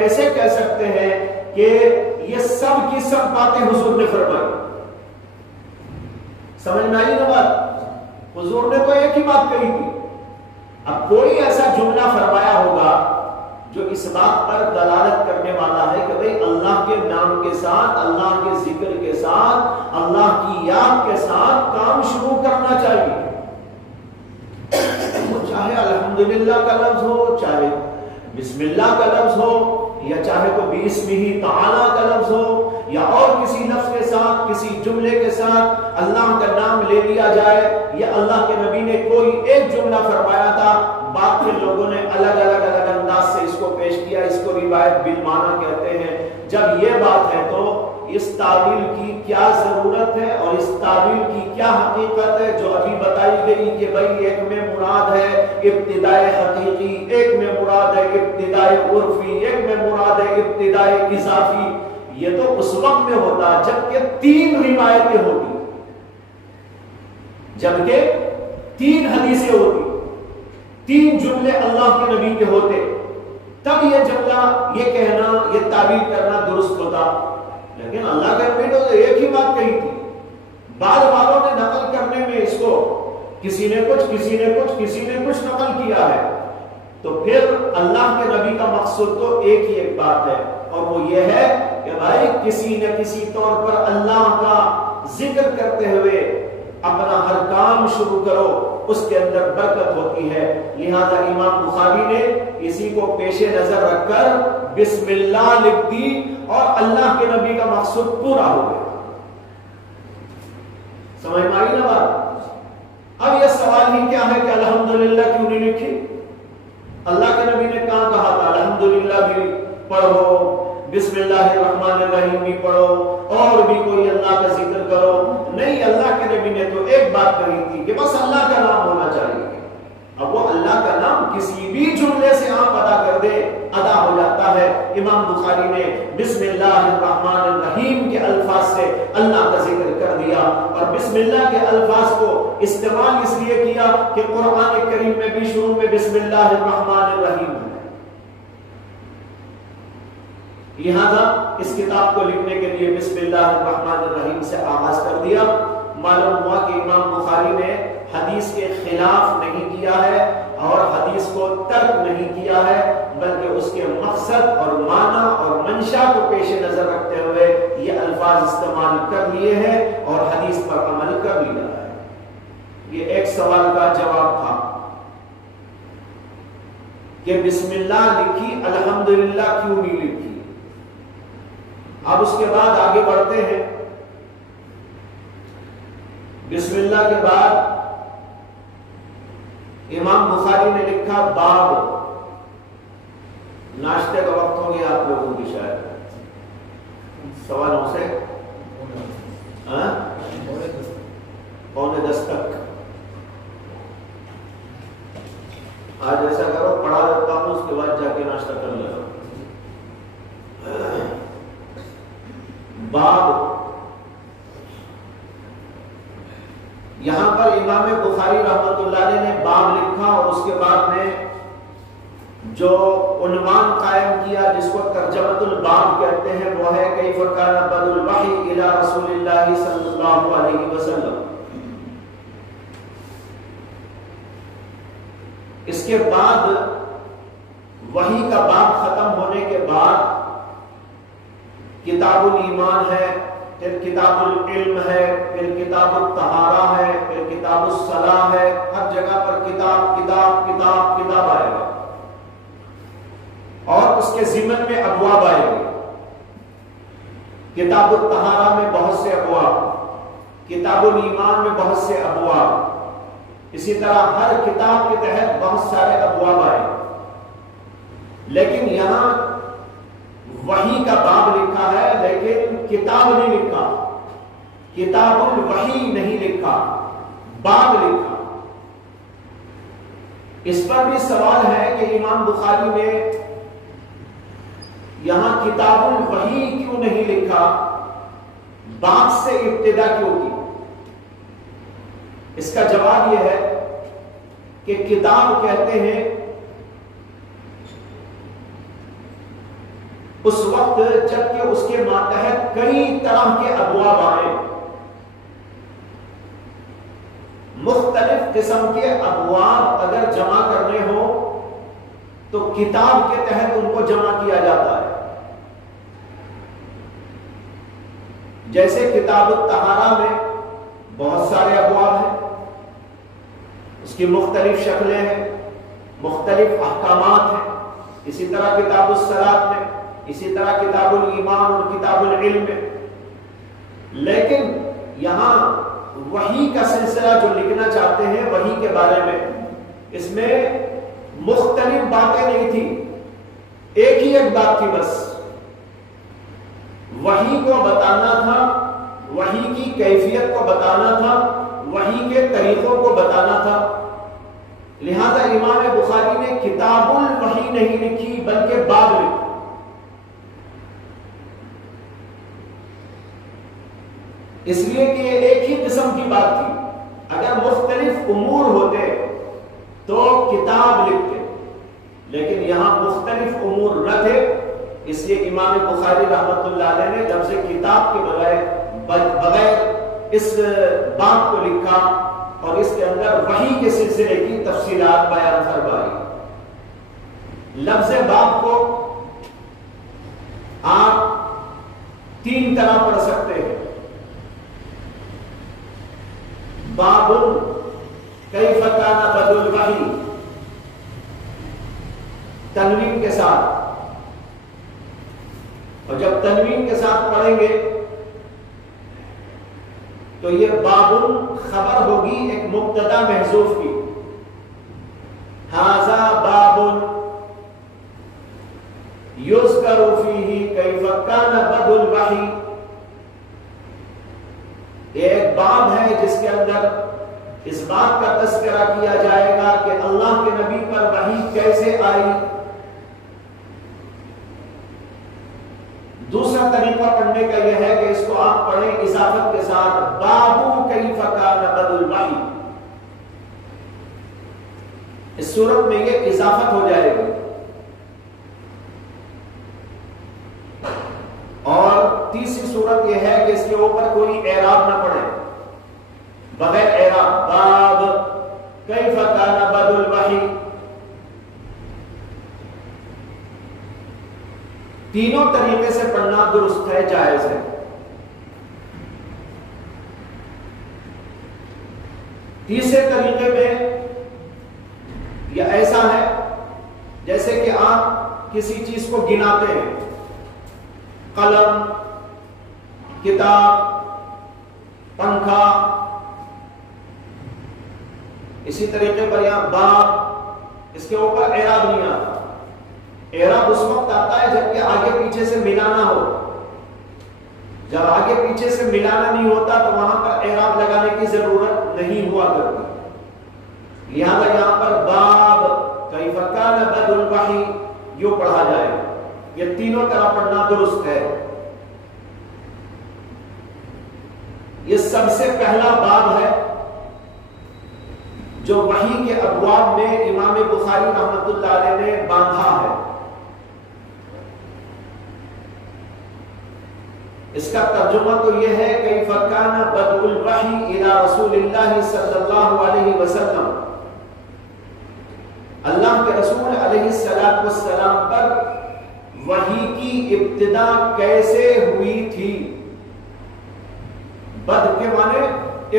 کیسے کہہ سکتے ہیں کہ یہ سب کی سب باتیں حضور نے فرمائی؟ سمجھ میں آئی نا بات؟ حضور نے تو ایک ہی بات کہی تھی. اب کوئی ایسا جملہ فرمایا ہوگا جو اس بات پر دلالت کرنے والا ہے کہ بھئی اللہ کے نام کے ساتھ، اللہ کے ذکر کے ساتھ، اللہ کی یاد کے ساتھ کام شروع کرنا چاہیے. چاہے الحمدللہ کا لفظ ہو، چاہے بسم اللہ کا لفظ ہو، یا چاہے تو باسمہ تعالی کا لفظ ہو، یا اور کسی لفظ کے ساتھ، کسی جملے کے ساتھ اللہ کا نام لے لیا جائے. یا اللہ کے نبی نے کوئی ایک جملہ فرمایا تھا، بعد کے لوگوں نے الگ الگ انداز سے اس کو پیش کیا، اس کو روایت بالمعنی کہتے ہیں. جب یہ بات ہے تو اس تعبیر کی کیا ضرورت ہے اور اس تعبیر کی کیا حقیقت ہے جو ابھی بتائی گئی کہ بھئی ایک میں مراد ہے ابتدائے حقیقی، ایک میں مراد ہے ابتدائے عرفی، ایک میں مراد ہے ابتدائے اضافی. یہ تو اس وقت میں ہوتا جبکہ 3 روایتیں ہوتی، جبکہ 3 حدیثیں ہوتی، 3 جملے اللہ کے نبی کے ہوتے، تب یہ جملہ، یہ کہنا، یہ تعبیر کرنا درست ہوتا. لیکن اللہ کے نبی نے تو ایک ہی بات کہی تھی. بعض والوں نے نقل کرنے میں اس کو کسی نے کچھ نقل کیا ہے. تو پھر اللہ کے نبی کا مقصود تو ایک ہی ایک بات ہے، اور وہ یہ ہے کہ بھائی کسی نہ کسی طور پر اللہ کا ذکر کرتے ہوئے اپنا ہر کام شروع کرو، اس کے اندر برکت ہوتی ہے. لہذا امام بخاری نے اسی کو پیش نظر رکھ کر بسم اللہ لکھ دی اور اللہ کے نبی کا مقصود پورا ہو گیا. سمجھ میں آئی نا بات؟ اب یہ سوال ہی کیا ہے کہ الحمدللہ کیوں نہیں لکھی؟ اللہ کے نبی نے کہا تھا الحمدللہ بھی پڑھو، بسم اللہ الرحمن الرحیم بھی پڑھو، اور بھی کوئی اللہ کا ذکر کرو. نہیں، اللہ کے نبی نے تو ایک بات کہی تھی کہ بس اللہ کا نام ہونا چاہیے. اب وہ اللہ کا نام کسی بھی جملے سے آپ ادا کر دے، ادا ہو جاتا ہے. امام بخاری نے بسم اللہ الرحمن الرحیم کے الفاظ سے اللہ کا ذکر کر دیا، اور بسم اللہ کے الفاظ کو استعمال اس لیے کیا کہ قرآن کریم میں بھی شروع میں بسم اللہ الرحمن الرحیم ہے. لہذا اس کتاب کو لکھنے کے لیے بسم اللہ الرحمن الرحیم سے آغاز کر دیا. معلوم ہوا کہ امام بخاری نے حدیث کے خلاف نہیں کیا ہے اور حدیث کو ترک نہیں کیا ہے، بلکہ اس کے مقصد اور معنی اور منشا کو پیش نظر رکھتے ہوئے یہ الفاظ استعمال کر لیے ہیں اور حدیث پر عمل کر لیا ہے. یہ ایک سوال کا جواب تھا کہ بسم اللہ لکھی، الحمدللہ کیوں نہیں لکھی. اب اس کے بعد آگے بڑھتے ہیں. بسم اللہ کے بعد امام بخاری نے لکھا باب. ناشتے کا وقت ہو گیا آپ لوگوں کی شاید 9:15 سے 9:45 تک. آج ایسا کرو پڑھا دیتا ہوں، اس کے بعد جا کے ناشتہ کر لینا. باب، یہاں پر امام بخاری رحمۃ اللہ علیہ نے باب لکھا اور اس کے بعد میں جو عنوان قائم کیا جس کو ترجمۃ الباب کہتے ہیں وہ ہے کیف کان بدء الوحی الی رسول اللہ صلی اللہ علیہ وسلم. اس کے بعد وحی کا باب ختم ہونے کے بعد کتاب الایمان ہے، پھر کتاب العلم ہے، پھر کتاب الطہارہ ہے، پھر کتاب الصلاح ہے. ہر جگہ پر کتاب کتاب کتاب کتاب آئے گا اور اس کے ضمن میں ابواب آئے گے. کتاب الطہارہ میں بہت سے ابواب، کتاب الایمان میں بہت سے ابواب، اسی طرح ہر کتاب کے تحت بہت سارے ابواب آئے. لیکن یہاں وحی کا باب لکھا ہے لیکن کتاب نہیں لکھا، کتاب الوحی نہیں لکھا، باب لکھا. اس پر بھی سوال ہے کہ امام بخاری نے یہاں کتاب الوحی کیوں نہیں لکھا، باب سے ابتدا کیوں کی. اس کا جواب یہ ہے کہ کتاب کہتے ہیں اس وقت جبکہ اس کے ماتحت کئی طرح کے ابواب آئے، مختلف قسم کے ابواب اگر جمع کرنے ہو تو کتاب کے تحت ان کو جمع کیا جاتا ہے۔ جیسے کتاب الطہارہ میں بہت سارے ابواب ہیں، اس کی مختلف شکلیں ہیں، مختلف احکامات ہیں۔ اسی طرح کتاب الصلاۃ میں، اسی طرح کتاب الایمان اور کتاب العلم میں۔ لیکن یہاں وحی کا سلسلہ جو لکھنا چاہتے ہیں وحی کے بارے میں، اس میں مختلف باتیں نہیں تھی، ایک ہی ایک بات تھی، بس وحی کو بتانا تھا، وحی کی کیفیت کو بتانا تھا، وحی کے طریقوں کو بتانا تھا۔ لہذا امام بخاری نے کتاب الوحی نہیں لکھی بلکہ باب لکھی۔ اس لیے کہ یہ ایک ہی قسم کی بات تھی، اگر مختلف امور ہوتے تو کتاب لکھتے، لیکن یہاں مختلف امور نہ تھے، اس لیے امام بخاری رحمۃ اللہ علیہ نے لفظ کتاب کے بغیر اس باب کو لکھا اور اس کے اندر وحی کے سلسلے کی تفصیلات بیان فرمائی۔ لفظ باب کو آپ تین طرح پڑھ سکتے ہیں، باب کیف کان بدء الوحی، تنوین کے ساتھ، اور جب تنوین کے ساتھ پڑھیں گے تو یہ باب خبر ہوگی ایک مبتدا محذوف کی، ھذا باب یذکر فیہ کیف کان بدء الوحی، ایک باب ہے جس کے اندر اس بات کا تذکرہ کیا جائے گا کہ اللہ کے نبی پر وحی کیسے آئی۔ دوسرا طریقہ پڑھنے کا یہ ہے کہ اس کو آپ پڑھیں اضافت کے ساتھ، باب کیف کان بدء الوحی، اس صورت میں یہ اضافت ہو جائے گی۔ اور تیسری صورت یہ ہے کہ اس کے اوپر کوئی اعراب نہ پڑے، بغیر اعراب، باب کیف کان بدء الوحی۔ تینوں طریقے سے پڑھنا درست ہے، جائز ہے۔ تیسرے طریقے میں یہ ایسا ہے جیسے کہ آپ کسی چیز کو گناتے ہیں، قلم، کتاب، پنکھا، اسی طریقے پر یہاں باب، اس کے اوپر اعراب نہیں آتا۔ اعراب اس وقت آتا ہے جبکہ آگے پیچھے سے ملانا ہو، جب آگے پیچھے سے ملانا نہیں ہوتا تو وہاں پر اعراب لگانے کی ضرورت نہیں ہوا کرتی۔ لہذا یہاں پر باب کیف کان بدء الوحی یوں پڑھا جائے، یہ تینوں طرح پڑھنا درست ہے۔ یہ سب سے پہلا باب ہے جو وحی کے ابواب میں امام بخاری رحمۃ اللہ علیہ نے باندھا ہے۔ اس کا ترجمہ تو یہ ہے کیف کان بدء الوحی الی رسول اللہ صلی اللہ علیہ وسلم، اللہ کے رسول علیہ السلام پر وحی کی ابتدا کیسے ہوئی تھی۔ بد کے معنی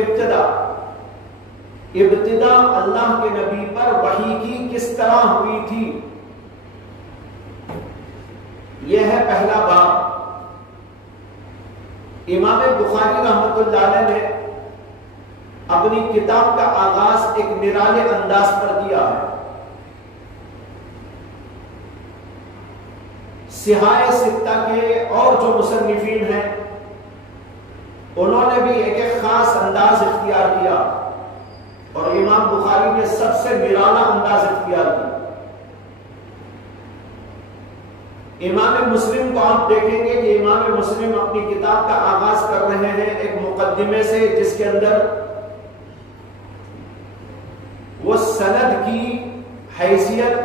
ابتدا، ابتدا اللہ کے نبی پر وحی کی کس طرح ہوئی تھی، یہ ہے پہلا باب۔ امام بخاری رحمۃ اللہ علیہ نے اپنی کتاب کا آغاز ایک نرالے انداز پر کیا ہے۔ سہائے ستہ کے اور جو مصنفین ہیں انہوں نے بھی ایک ایک خاص انداز اختیار کیا، اور امام بخاری نے سب سے نرالا انداز اختیار کیا۔ امام مسلم کو آپ دیکھیں گے کہ امام مسلم اپنی کتاب کا آغاز کر رہے ہیں ایک مقدمے سے، جس کے اندر وہ سند کی حیثیت،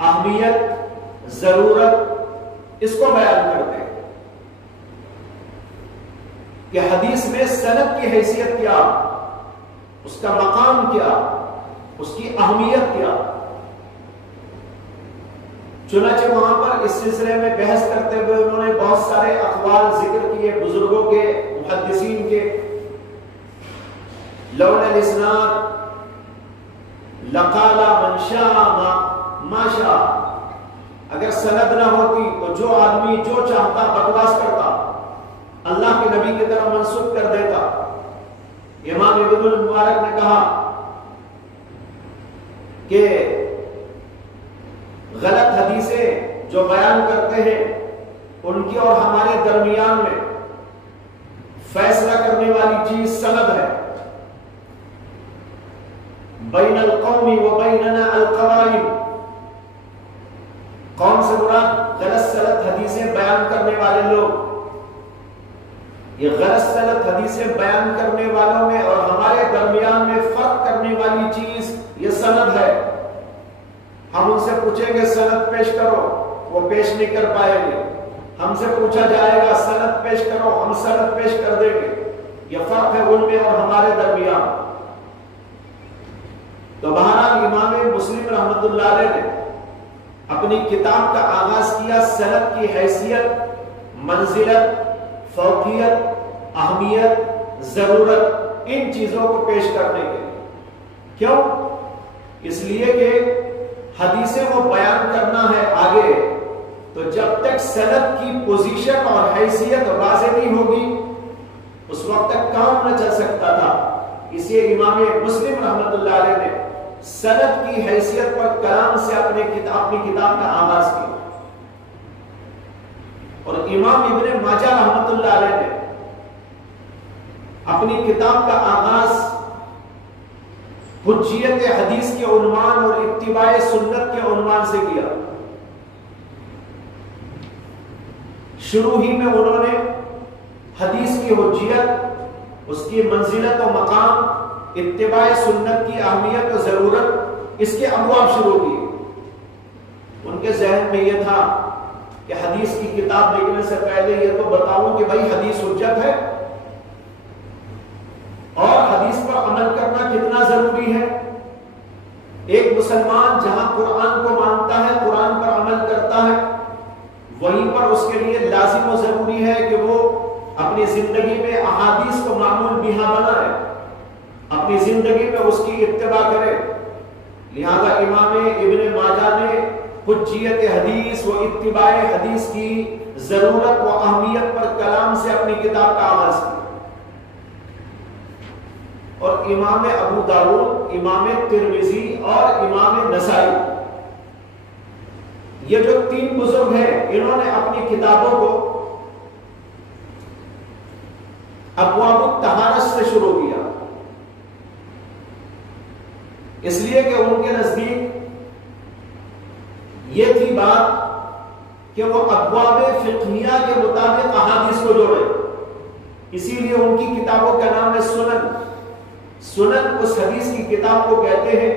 اہمیت، ضرورت اس کو بیان کرتے ہیں کہ حدیث میں سند کی حیثیت کیا، اس کا مقام کیا، اس کی اہمیت کیا۔ چنانچہ وہاں پر اس سلسلے میں بحث کرتے ہوئے انہوں نے بہت سارے اقوال ذکر کیے بزرگوں کے، محدثین کے۔ لولا الاسناد لقال من شاء ما شاء، اگر سند نہ ہوتی تو جو آدمی جو چاہتا بکواس کرتا، اللہ کے نبی کی طرف منسوب کر دیتا۔ امام ابن المبارک نے کہا کہ غلط حدیثیں جو بیان کرتے ہیں ان کی اور ہمارے درمیان میں فیصلہ کرنے والی چیز سند ہے۔ بین القوم و بیننا القوائم، قوم سے مراد غلط سلط حدیثیں بیان کرنے والے لوگ۔ یہ غلط سلط حدیثیں بیان کرنے والوں میں اور ہمارے درمیان میں فرق کرنے والی چیز یہ سند ہے۔ ہم ان سے پوچھیں گے سند پیش کرو، وہ پیش نہیں کر پائیں گے۔ ہم سے پوچھا جائے گا سند پیش کرو، ہم سند پیش کر دیں گے۔ یہ فرق ہے ان میں اور ہمارے درمیان۔ تو بہرحال امام مسلم رحمۃ اللہ علیہ نے اپنی کتاب کا آغاز کیا سند کی حیثیت، منزلت، فوقیت، اہمیت، ضرورت، ان چیزوں کو پیش کرنے کے لیے۔ کیوں؟ اس لیے کہ حدیثیں وہ بیان کرنا ہے آگے، تو جب تک سند کی پوزیشن اور حیثیت واضح نہیں ہوگی اس وقت تک کام نہ چل سکتا تھا۔ اسے امام مسلم رحمۃ اللہ علیہ نے سند کی حیثیت پر کلام سے اپنی کتاب کا آغاز کیا۔ اور امام ابن ماجہ رحمۃ اللہ علیہ نے اپنی کتاب کا آغاز حجیت حدیث کے عنوان اور اتباع سنت کے عنوان سے کیا۔ شروع ہی میں انہوں نے حدیث کی حجیت، اس کی منزلت و مقام، اتباع سنت کی اہمیت و ضرورت، اس کے ابواب شروع کیے۔ ان کے ذہن میں یہ تھا کہ حدیث کی کتاب لکھنے سے پہلے یہ تو بتاؤں کہ بھائی حدیث حجت ہے اور حدیث پر عمل کرنا کتنا ضروری ہے۔ ایک مسلمان جہاں قرآن کو مانتا ہے، قرآن پر عمل کرتا ہے، وہیں پر اس کے لیے لازم و ضروری ہے کہ وہ اپنی زندگی میں احادیث کو معمول بہا بنائے، اپنی زندگی میں اس کی اتباع کرے۔ لہذا امام ابن ماجہ نے حجیت حدیث و اتباع حدیث کی ضرورت و اہمیت پر کلام سے اپنی کتاب کا آغاز کیا۔ اور امام ابو داؤد، امام ترمذی اور امام نسائی، یہ جو تین بزرگ ہیں، انہوں نے اپنی کتابوں کو ابواب الطہارت سے شروع کیا، اس لیے کہ ان کے نزدیک یہ تھی بات کہ وہ ابواب فقہیہ کے مطابق احادیث کو جوڑے۔ اسی لیے ان کی کتابوں کا نام ہے سنن۔ سنن اس حدیث کی کتاب کو کہتے ہیں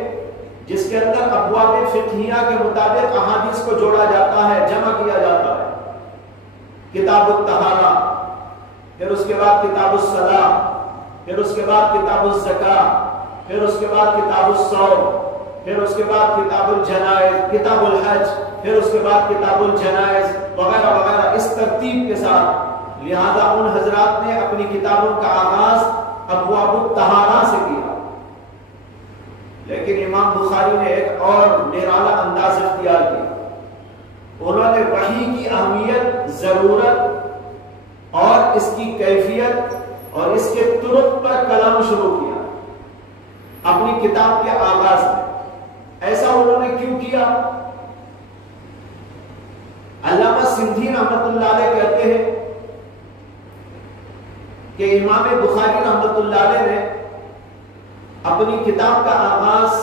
جس کے اندر ابواب فقہیہ کے مطابق احادیث کو جوڑا جاتا ہے، جمع کیا جاتا ہے۔ کتاب الطہارہ، پھر اس کے بعد کتاب الصلاۃ، پھر اس کے بعد کتاب الزکاۃ، پھر اس کے بعد کتاب الصوم، پھر اس کے بعد کتاب الجنائز، کتاب الحج، پھر اس کے بعد کتاب الجنائز وغیرہ وغیرہ، اس ترتیب کے ساتھ۔ لہذا ان حضرات نے اپنی کتابوں کا آغاز ابواب الطہارہ سے کیا۔ لیکن امام بخاری نے ایک اور نرالا انداز اختیار کیا۔ انہوں نے وحی کی اہمیت، ضرورت اور اس کی کیفیت اور اس کے طرق پر کلام شروع کیا اپنی کتاب کے آغاز میں۔ ایسا انہوں نے کیوں کیا؟ علامہ سندھی رحمۃ اللہ علیہ کہتے ہیں کہ امام بخاری رحمۃ اللہ علیہ نے اپنی کتاب کا آغاز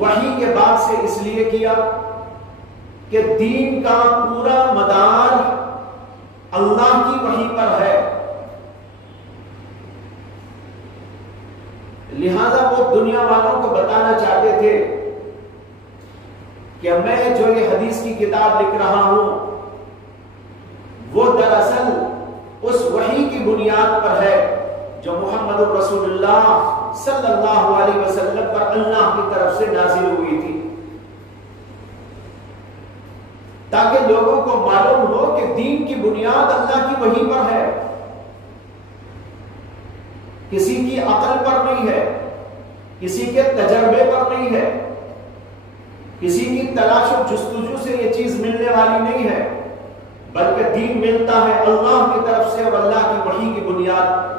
وحی کے بعد سے اس لیے کیا کہ دین کا پورا مدار اللہ کی وحی پر ہے، لہذا وہ دنیا والوں کو بتانا چاہتے تھے کہ میں جو یہ حدیث کی کتاب لکھ رہا ہوں وہ دراصل اس وحی کی بنیاد پر ہے جو محمد رسول اللہ صلی اللہ علیہ وسلم پر اللہ کی طرف سے نازل ہوئی تھی، تاکہ لوگوں کو معلوم ہو کہ دین کی بنیاد اللہ کی وحی پر ہے، کسی کی عقل پر نہیں ہے، کسی کے تجربے پر نہیں ہے، کسی کی تلاش و جستجو سے یہ چیز ملنے والی نہیں ہے، بلکہ دین ملتا ہے اللہ کی طرف سے اور اللہ کی وحی کی بنیاد۔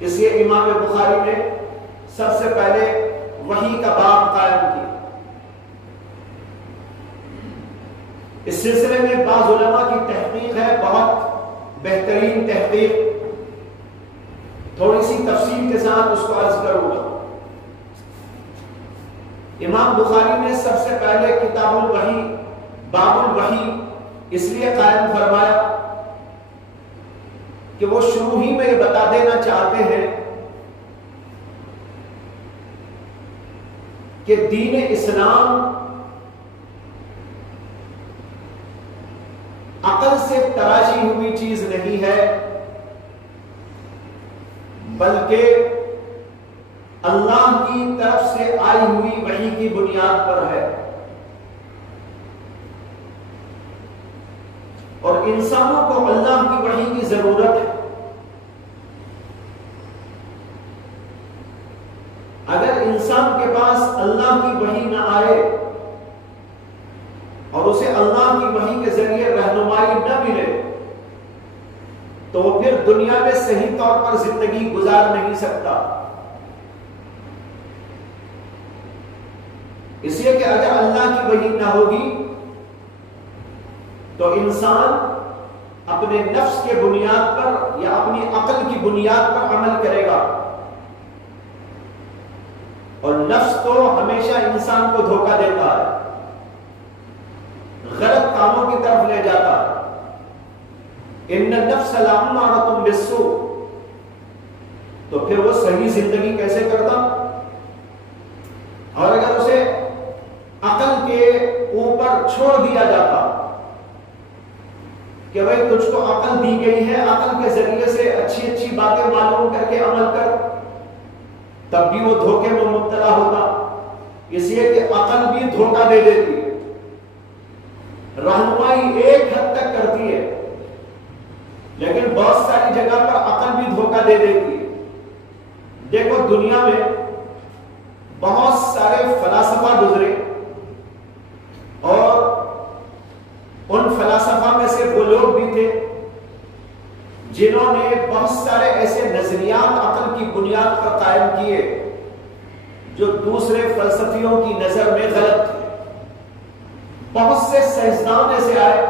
اس لیے امام بخاری نے سب سے پہلے وحی کا باب قائم کیا۔ اس سلسلے میں بعض علماء کی تحقیق ہے، بہت بہترین تحقیق، تھوڑی سی تفصیل کے ساتھ اس کو عرض کروں گا۔ امام بخاری نے سب سے پہلے کتاب الوحی، باب الوحی اس لیے قائم فرمایا کہ وہ شروع ہی میں یہ بتا دینا چاہتے ہیں کہ دین اسلام عقل سے تراشی ہوئی چیز نہیں ہے، بلکہ اللہ کی طرف سے آئی ہوئی وحی کی بنیاد پر ہے، اور انسانوں کو اللہ کی وحی کی ضرورت ہے۔ اگر انسان کے پاس اللہ کی وحی نہ آئے اور اسے اللہ کی وحی کے ذریعے رہنمائی نہ ملے تو وہ پھر دنیا میں صحیح طور پر زندگی گزار نہیں سکتا۔ اس لیے کہ اگر اللہ کی وحی نہ ہوگی تو انسان اپنے نفس کے بنیاد پر یا اپنی عقل کی بنیاد پر عمل کرے گا، اور نفس تو ہمیشہ انسان کو دھوکہ دیتا ہے، غلط کاموں کی طرف لے جاتا ہے۔ ان النفس لامارۃ بالسوء، تو پھر وہ صحیح زندگی کیسے کرتا؟ اور اگر اسے عقل کے اوپر چھوڑ دیا جاتا کہ بھائی تجھ کو عقل دی گئی ہے، عقل کے ذریعے سے اچھی اچھی باتیں معلوم کر کے عمل کر، تب بھی وہ دھوکے میں مبتلا ہوتا، اس لیے کہ عقل بھی دھوکہ دے دیتی ہے، رہنمائی ایک حد تک کرتی ہے لیکن بہت ساری جگہ پر عقل بھی دھوکہ دے دیتی ہے۔ دیکھو دنیا میں بہت سارے فلاسفہ گزرے، اور ان فلاسفہ میں سے وہ لوگ بھی تھے جنہوں نے بہت سارے ایسے نظریات عقل کی بنیاد پر قائم کیے جو دوسرے فلسفیوں کی نظر میں غلط تھے۔ بہت سے سائنسدان ایسے آئے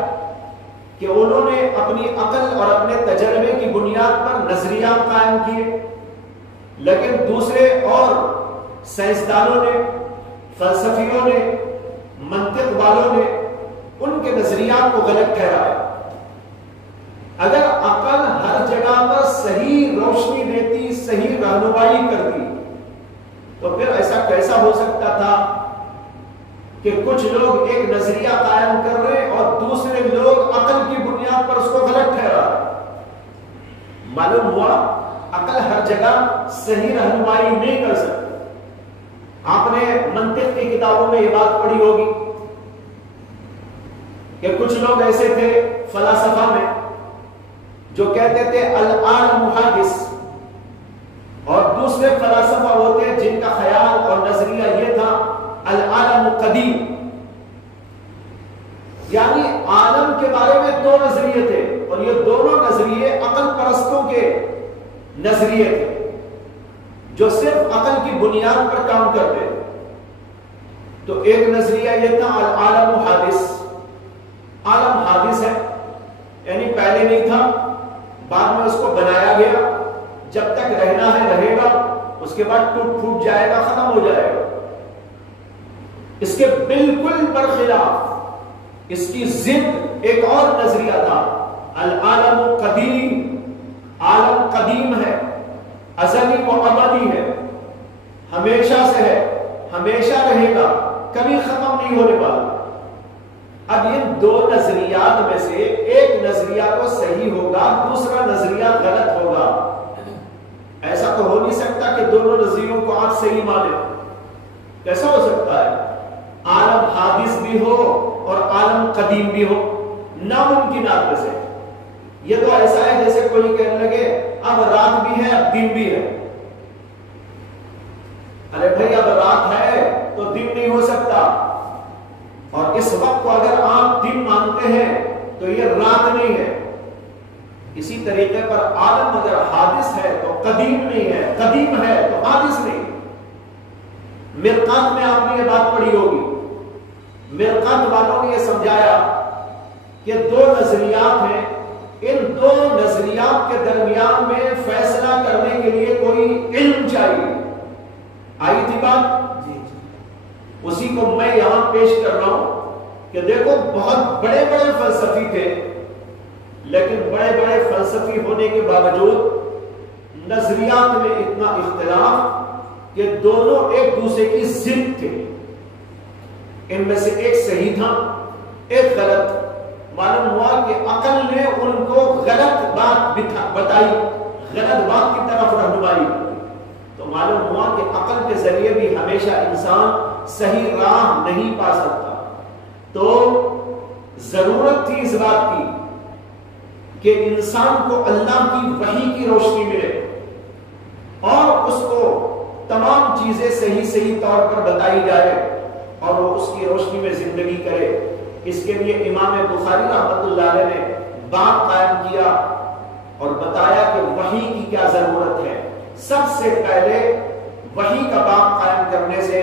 کہ انہوں نے اپنی عقل اور اپنے تجربے کی بنیاد پر نظریات قائم کیے، لیکن دوسرے اور سائنسدانوں نے، فلسفیوں نے، منطق والوں نے ان کے نظریات کو غلط ٹھہرایا۔ اگر عقل ہر جگہ پر صحیح روشنی دیتی، صحیح رہنمائی کرتی، تو پھر ایسا کیسا ہو سکتا تھا کہ کچھ لوگ ایک نظریہ قائم کر رہے اور دوسرے لوگ عقل کی بنیاد پر اس کو غلط ٹھہرا رہے؟ معلوم ہوا عقل ہر جگہ صحیح رہنمائی نہیں کر سکتی۔ آپ نے منطق کی کتابوں میں یہ بات پڑھی ہوگی کہ کچھ لوگ ایسے تھے فلاسفہ میں جو کہتے تھے العالم حادث، اور دوسرے فلاسفہ ہوتے جن کا خیال اور نظریہ یہ تھا العالم قدیم، یعنی عالم کے بارے میں دو نظریے تھے، اور یہ دونوں نظریے عقل پرستوں کے نظریے تھے جو صرف عقل کی بنیاد پر کام کرتے۔ تو ایک نظریہ یہ تھا العالم حادث، عالم حادث ہے، یعنی پہلے نہیں تھا، بعد میں اس کو بنایا گیا، جب تک رہنا ہے رہے گا، اس کے بعد ٹوٹ پھوٹ جائے گا، ختم ہو جائے گا۔ اس کے بالکل برخلاف اس کی ضد ایک اور نظریہ تھا العالم قدیم، عالم قدیم ہے، ازلی و ابدی ہے، ہمیشہ سے ہے، ہمیشہ رہے گا، کبھی ختم نہیں ہونے والا۔ اب ان دو نظریات میں سے ایک نظریہ تو صحیح ہوگا، دوسرا نظریہ غلط ہوگا۔ ایسا تو ہو نہیں سکتا کہ دونوں نظریوں کو آپ صحیح مانیں۔ کیسا ہو سکتا ہے؟ عالم حادث بھی ہو اور عالم قدیم بھی ہو، ناممکنات میں سے۔ یہ تو ایسا ہے جیسے کوئی کہنے لگے اب رات بھی ہے اب دن بھی ہے۔ ارے بھائی اب رات ہے تو دن نہیں ہو سکتا، اور اس وقت کو اگر آپ دن مانتے ہیں تو یہ رات نہیں ہے۔ اسی طریقے پر عالم اگر حادث ہے تو قدیم نہیں ہے، قدیم ہے تو حادث نہیں۔ مرقات میں آپ نے یہ بات پڑھی ہوگی، مرقات والوں نے یہ سمجھایا کہ دو نظریات ہیں، ان دو نظریات کے درمیان میں فیصلہ کرنے کے لیے کوئی علم چاہیے۔ آئی تھی بات؟ اسی کو میں یہاں پیش کر رہا ہوں کہ دیکھو بہت بڑے بڑے فلسفی تھے، لیکن بڑے بڑے فلسفی ہونے کے باوجود نظریات میں اتنا اختلاف کہ دونوں ایک دوسرے کی ضد تھے۔ ان میں سے ایک صحیح تھا ایک غلط۔ معلوم ہوا کہ عقل نے ان کو غلط بات بتائی، غلط بات کی طرف رہنمائی، تو معلوم ہوا کہ عقل کے ذریعے بھی ہمیشہ انسان صحیح راہ نہیں پا سکتا۔ تو ضرورت تھی اس بات کی کہ انسان کو اللہ کی وحی کی روشنی ملے اور اس کو تمام چیزیں صحیح طور پر بتائی جائے اور وہ اس کی روشنی میں زندگی کرے۔ اس کے لیے امام بخاری رحمۃ اللہ علیہ نے باب قائم کیا اور بتایا کہ وحی کی کیا ضرورت ہے۔ سب سے پہلے وحی کا باب قائم کرنے سے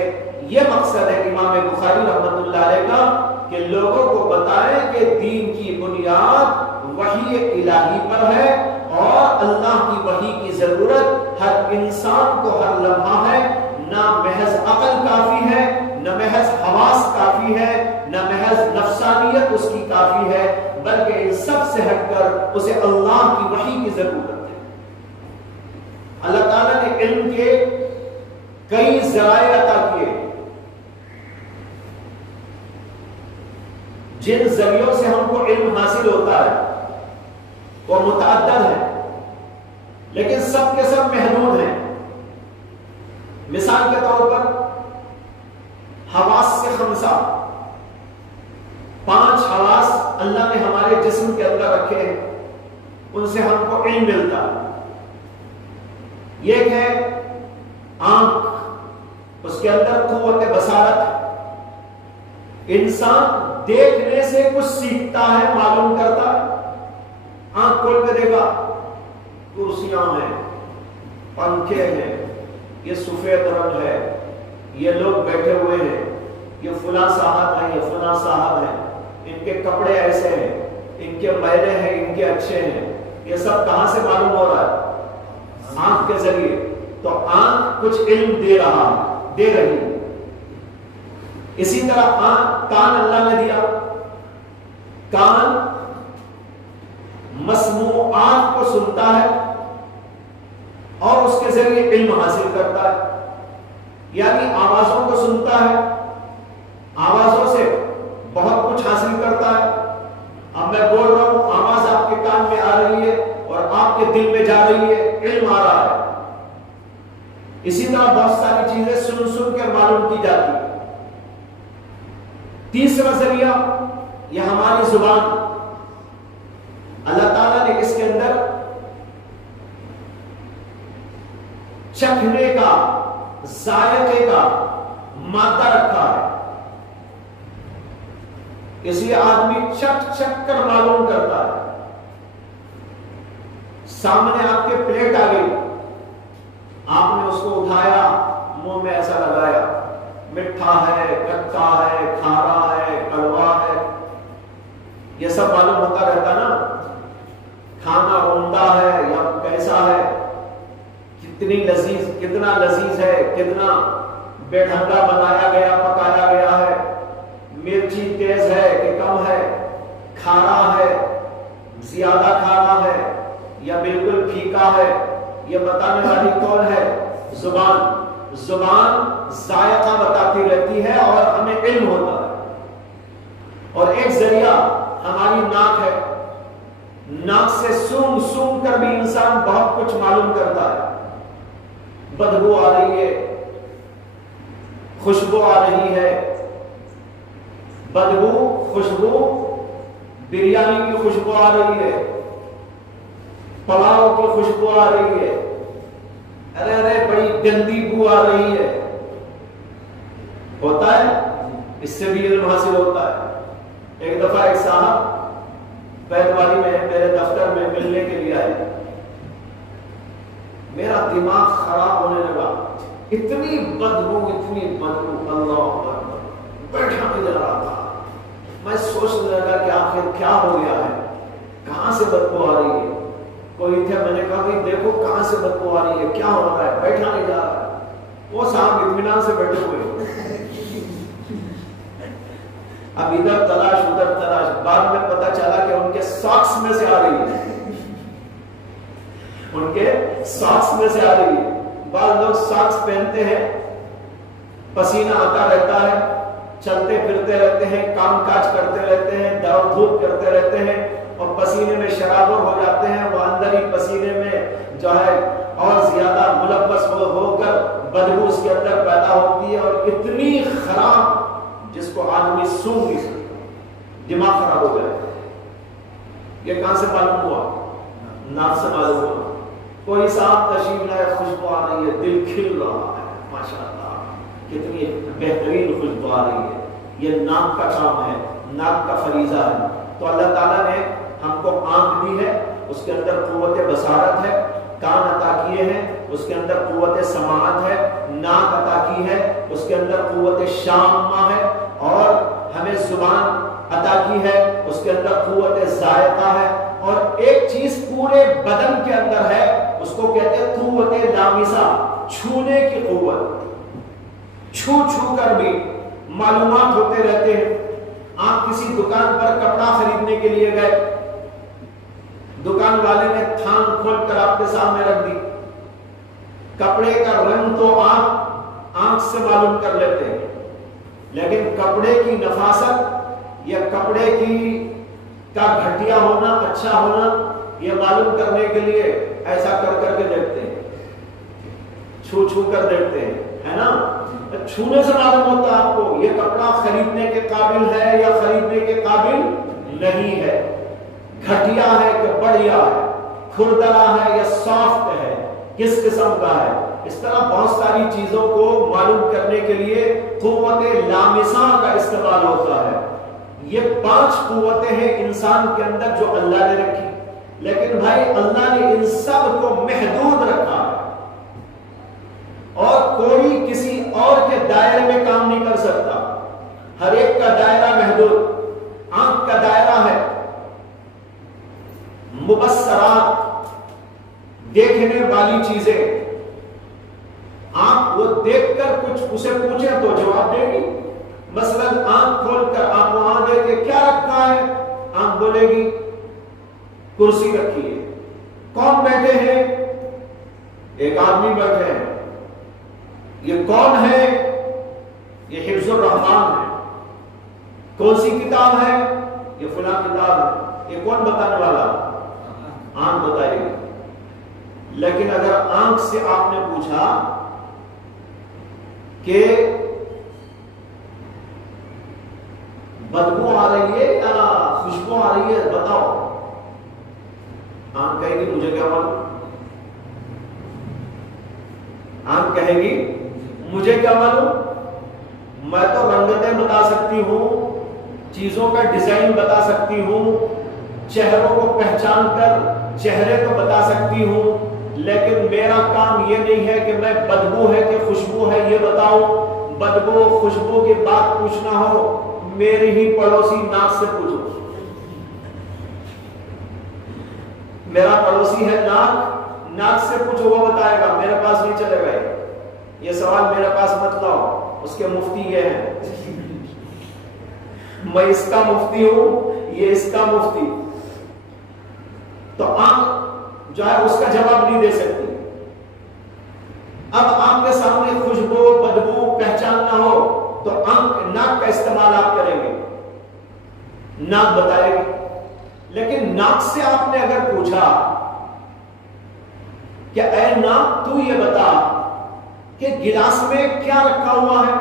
یہ مقصد ہے امام بخاری رحمۃ اللہ علیہ کا کہ لوگوں کو بتائیں کہ دین کی بنیاد وحی الہی پر ہے اور اللہ کی وحی کی ضرورت ہر انسان کو ہر لمحہ ہے۔ نہ محض عقل کافی ہے، نہ محض حواس کافی ہے، نہ محض نفسانیت اس کی کافی ہے، بلکہ ان سب سے ہٹ کر اسے اللہ کی وحی کی ضرورت ہے۔ اللہ تعالیٰ نے علم کے کئی ذرائع عطا کیے، جن ذریعوں سے ہم کو علم حاصل ہوتا ہے وہ متعدد ہے، لیکن سب کے سب محدود ہیں۔ مثال کے طور پر حواس سے خمسہ، 5 حواس اللہ نے ہمارے جسم کے اندر رکھے ہیں، ان سے ہم کو علم ملتا ہے۔ ایک ہے آنکھ، اس کے اندر قوت بصارت ہے، انسان دیکھنے سے کچھ سیکھتا ہے، معلوم کرتا ہے۔ آنکھ کھول کے دیکھا کرسیاں ہیں، پنکھے ہیں، یہ سفید رنگ ہے، یہ لوگ بیٹھے ہوئے ہیں، یہ فلاں صاحب ہیں، یہ فلاں صاحب ہیں، ان کے کپڑے ایسے ہیں، ان کے میلے ہیں، ان کے اچھے ہیں، یہ سب کہاں سے معلوم ہو رہا ہے؟ آنکھ کے ذریعے۔ تو آنکھ کچھ علم دے رہی۔ اسی طرح کان اللہ نے دیا، کان مسموعات کو سنتا ہے اور اس کے ذریعے علم حاصل کرتا ہے، یعنی آوازوں کو سنتا ہے، آوازوں سے بہت کچھ حاصل کرتا ہے۔ اب میں بول رہا ہوں، آواز آپ کے کان میں آ رہی ہے اور آپ کے دل میں جا رہی ہے، علم آ رہا ہے۔ اسی طرح بہت ساری چیزیں سن کر معلوم کی جاتی ہے۔ تیسرا ذریعہ یہ ہماری زبان، اللہ تعالیٰ نے اس کے اندر چکھنے کا، ذائقے کا مادہ رکھا ہے، اس لیے آدمی چکھ کر معلوم کرتا ہے۔ سامنے آپ کے پلیٹ آ گئی، آپ نے اس کو اٹھایا، منہ میں ایسا لگایا، مٹھا ہے، کھٹا ہے، کھارا ہے، کڑوا ہے، یہ سب معلوم ہوتا رہتا نا۔ کھانا عمدہ ہے یا کیسا ہے، کتنا لذیذ ہے، کتنا بے ڈھنگا بنایا گیا، پکایا گیا ہے، مرچی تیز ہے کہ کم ہے، کھارا ہے، زیادہ کھارا ہے یا بالکل پھیکا ہے، یہ بتانے والی کون ہے؟ زبان ذائقہ بتاتی رہتی ہے اور ہمیں علم ہوتا ہے. اور ایک ذریعہ ہماری ناک ہے. ناک سے سونگ سونگ کر بھی انسان بہت کچھ معلوم کرتا ہے. بدبو آ رہی ہے, خوشبو آ رہی ہے. بدبو, خوشبو, بریانی کی خوشبو آ رہی ہے, پلاؤ کی خوشبو آ رہی ہے, ارے ارے بڑی گندی بو آ رہی ہے. ہوتا ہے, اس سے بھی علم حاصل ہوتا ہے. ایک دفعہ ایک صاحب بیتواری میں میرے دفتر میں ملنے کے لیے آئے. میرا دماغ خراب ہونے لگا, اتنی بدبو, اللہ اکبر. بیٹھا بھی جا رہا تھا, میں سوچنے لگا کہ آخر کیا ہو گیا ہے, کہاں سے بدبو آ رہی ہے. کوئی تھے, میں نے کہا کہ دیکھو کہاں سے بدبو آ رہی ہے, کیا ہو رہا ہے. بیٹھا نہیں جا رہا ہے. وہ صاحب اطمینان سے بیٹھے ہوئے, اب ادھر تلاش ادھر تلاش. بعد میں پتا چلا کہ ان کے ساکس میں سے آ رہی ہے, ان کے ساکس میں سے آ رہی ہے. بعض لوگ ساکس پہنتے ہیں, پسینہ آتا رہتا ہے, چلتے پھرتے رہتے ہیں, کام کاج کرتے رہتے ہیں, دوڑ دھوپ کرتے رہتے ہیں, اور پسینے میں شرابور ہو جاتے ہیں. وہ اندر ہی پسینے میں جو ہے اور زیادہ ملوث ہو کر بدبو اس کے اندر پیدا ہوتی ہے, اور اتنی خراب جس کو آدمی سونگ نہیں سکتا, دماغ خراب ہو جائے. یہ کہاں سے معلوم ہوا؟ ناک سے معلوم ہوا. کوئی صاحب تشریف لائے, خوشبو آ رہی ہے, دل کھل رہا ہے, ماشاءاللہ کتنی بہترین خوشبو آ رہی ہے. یہ ناک کا کام ہے, ناک کا فریضہ ہے. تو اللہ تعالیٰ نے ہم کو آنکھ دی ہے, اس کے اندر قوت بصارت ہے. کان عطا کیے ہیں, اس کے اندر قوت سماعت ہے. ناک عطا کی ہے, اس کے اندر قوت شامہ ہے. اور ہمیں زبان عطا کی ہے, اس کے اندر قوت ذائقہ ہے. اور ایک چیز پورے بدن کے اندر ہے, اس کو کہتے ہیں قوت لامسہ, چھونے کی قوت. چھو چھو کر بھی معلومات ہوتے رہتے ہیں. آپ کسی دکان پر کپڑا خریدنے کے لیے گئے, دکان والے نے تھان کھول کر آپ کے سامنے رکھ دی. کپڑے کا رنگ تو آپ آنکھ سے معلوم کر لیتے ہیں, لیکن کپڑے کی نفاست یا کپڑے کی کا گھٹیا ہونا, اچھا ہونا, یہ معلوم کرنے کے لیے ایسا کر کر کے دیکھتے ہیں, چھو چھو کر دیکھتے ہیں, ہے نا. چھونے سے معلوم ہوتا ہے آپ کو یہ کپڑا خریدنے کے قابل ہے یا خریدنے کے قابل نہیں ہے, گھٹیا ہے کہ بڑھیا ہے, کھردرا ہے یا سافٹ ہے, کس قسم کا ہے. اس طرح بہت ساری چیزوں کو معلوم کرنے کے لیے قوت لامسہ کا استعمال ہوتا ہے. یہ 5 قوتیں ہیں انسان کے اندر جو اللہ نے رکھی, لیکن بھائی اللہ نے ان سب کو محدود رکھا ہے, اور کوئی کسی اور کے دائرے میں کام نہیں کر سکتا. ہر ایک کا دائرہ محدود. آنکھ کا دائرہ ہے مبصرات, دیکھنے والی چیزیں. آپ وہ دیکھ کر کچھ اسے پوچھیں تو جواب دے گی. مثلا آنکھ کھول کر آپ وہاں دیکھ کے کیا رکھا ہے, آنکھ بولے گی کرسی رکھی ہے. کون بیٹھے ہیں؟ ایک آدمی بیٹھے ہیں. یہ کون ہے؟ یہ حفظ الرحمان ہے. کون سی کتاب ہے؟ یہ فلاں کتاب ہے. یہ کون بتانے والا؟ آنکھ بتائے گی. لیکن اگر آنکھ سے آپ نے پوچھا کہ بدبو آ رہی ہے یا خوشبو آ رہی ہے, بتاؤ, آنکھ کہے گی مجھے کیا معلوم. آنکھ کہے گی مجھے کیا معلوم, میں تو رنگتیں بتا سکتی ہوں, چیزوں کا ڈیزائن بتا سکتی ہوں, چہروں کو پہچان کر چہرے تو بتا سکتی ہوں, لیکن میرا کام یہ نہیں ہے کہ میں بدبو ہے کہ خوشبو ہے یہ بتاؤں. بدبو خوشبو کی بات پوچھنا ہو, میری ہی پڑوسی ناک سے پوچھو. میرا پڑوسی ہے ناک, ناک سے پوچھو, وہ بتائے گا. میرے پاس نہیں چلے گئے, یہ سوال میرے پاس مت لاؤ, اس کے مفتی یہ ہیں, میں اس کا مفتی ہوں, یہ اس کا مفتی. تو آنکھ جو ہے اس کا جواب نہیں دے سکتی. اب آپ کے سامنے خوشبو بدبو پہچاننا ہو تو آنکھ ناک کا ناک بتائے گی. لیکن ناک سے آپ نے اگر پوچھا کہ اے ناک تو یہ بتا کہ گلاس میں کیا رکھا ہوا ہے،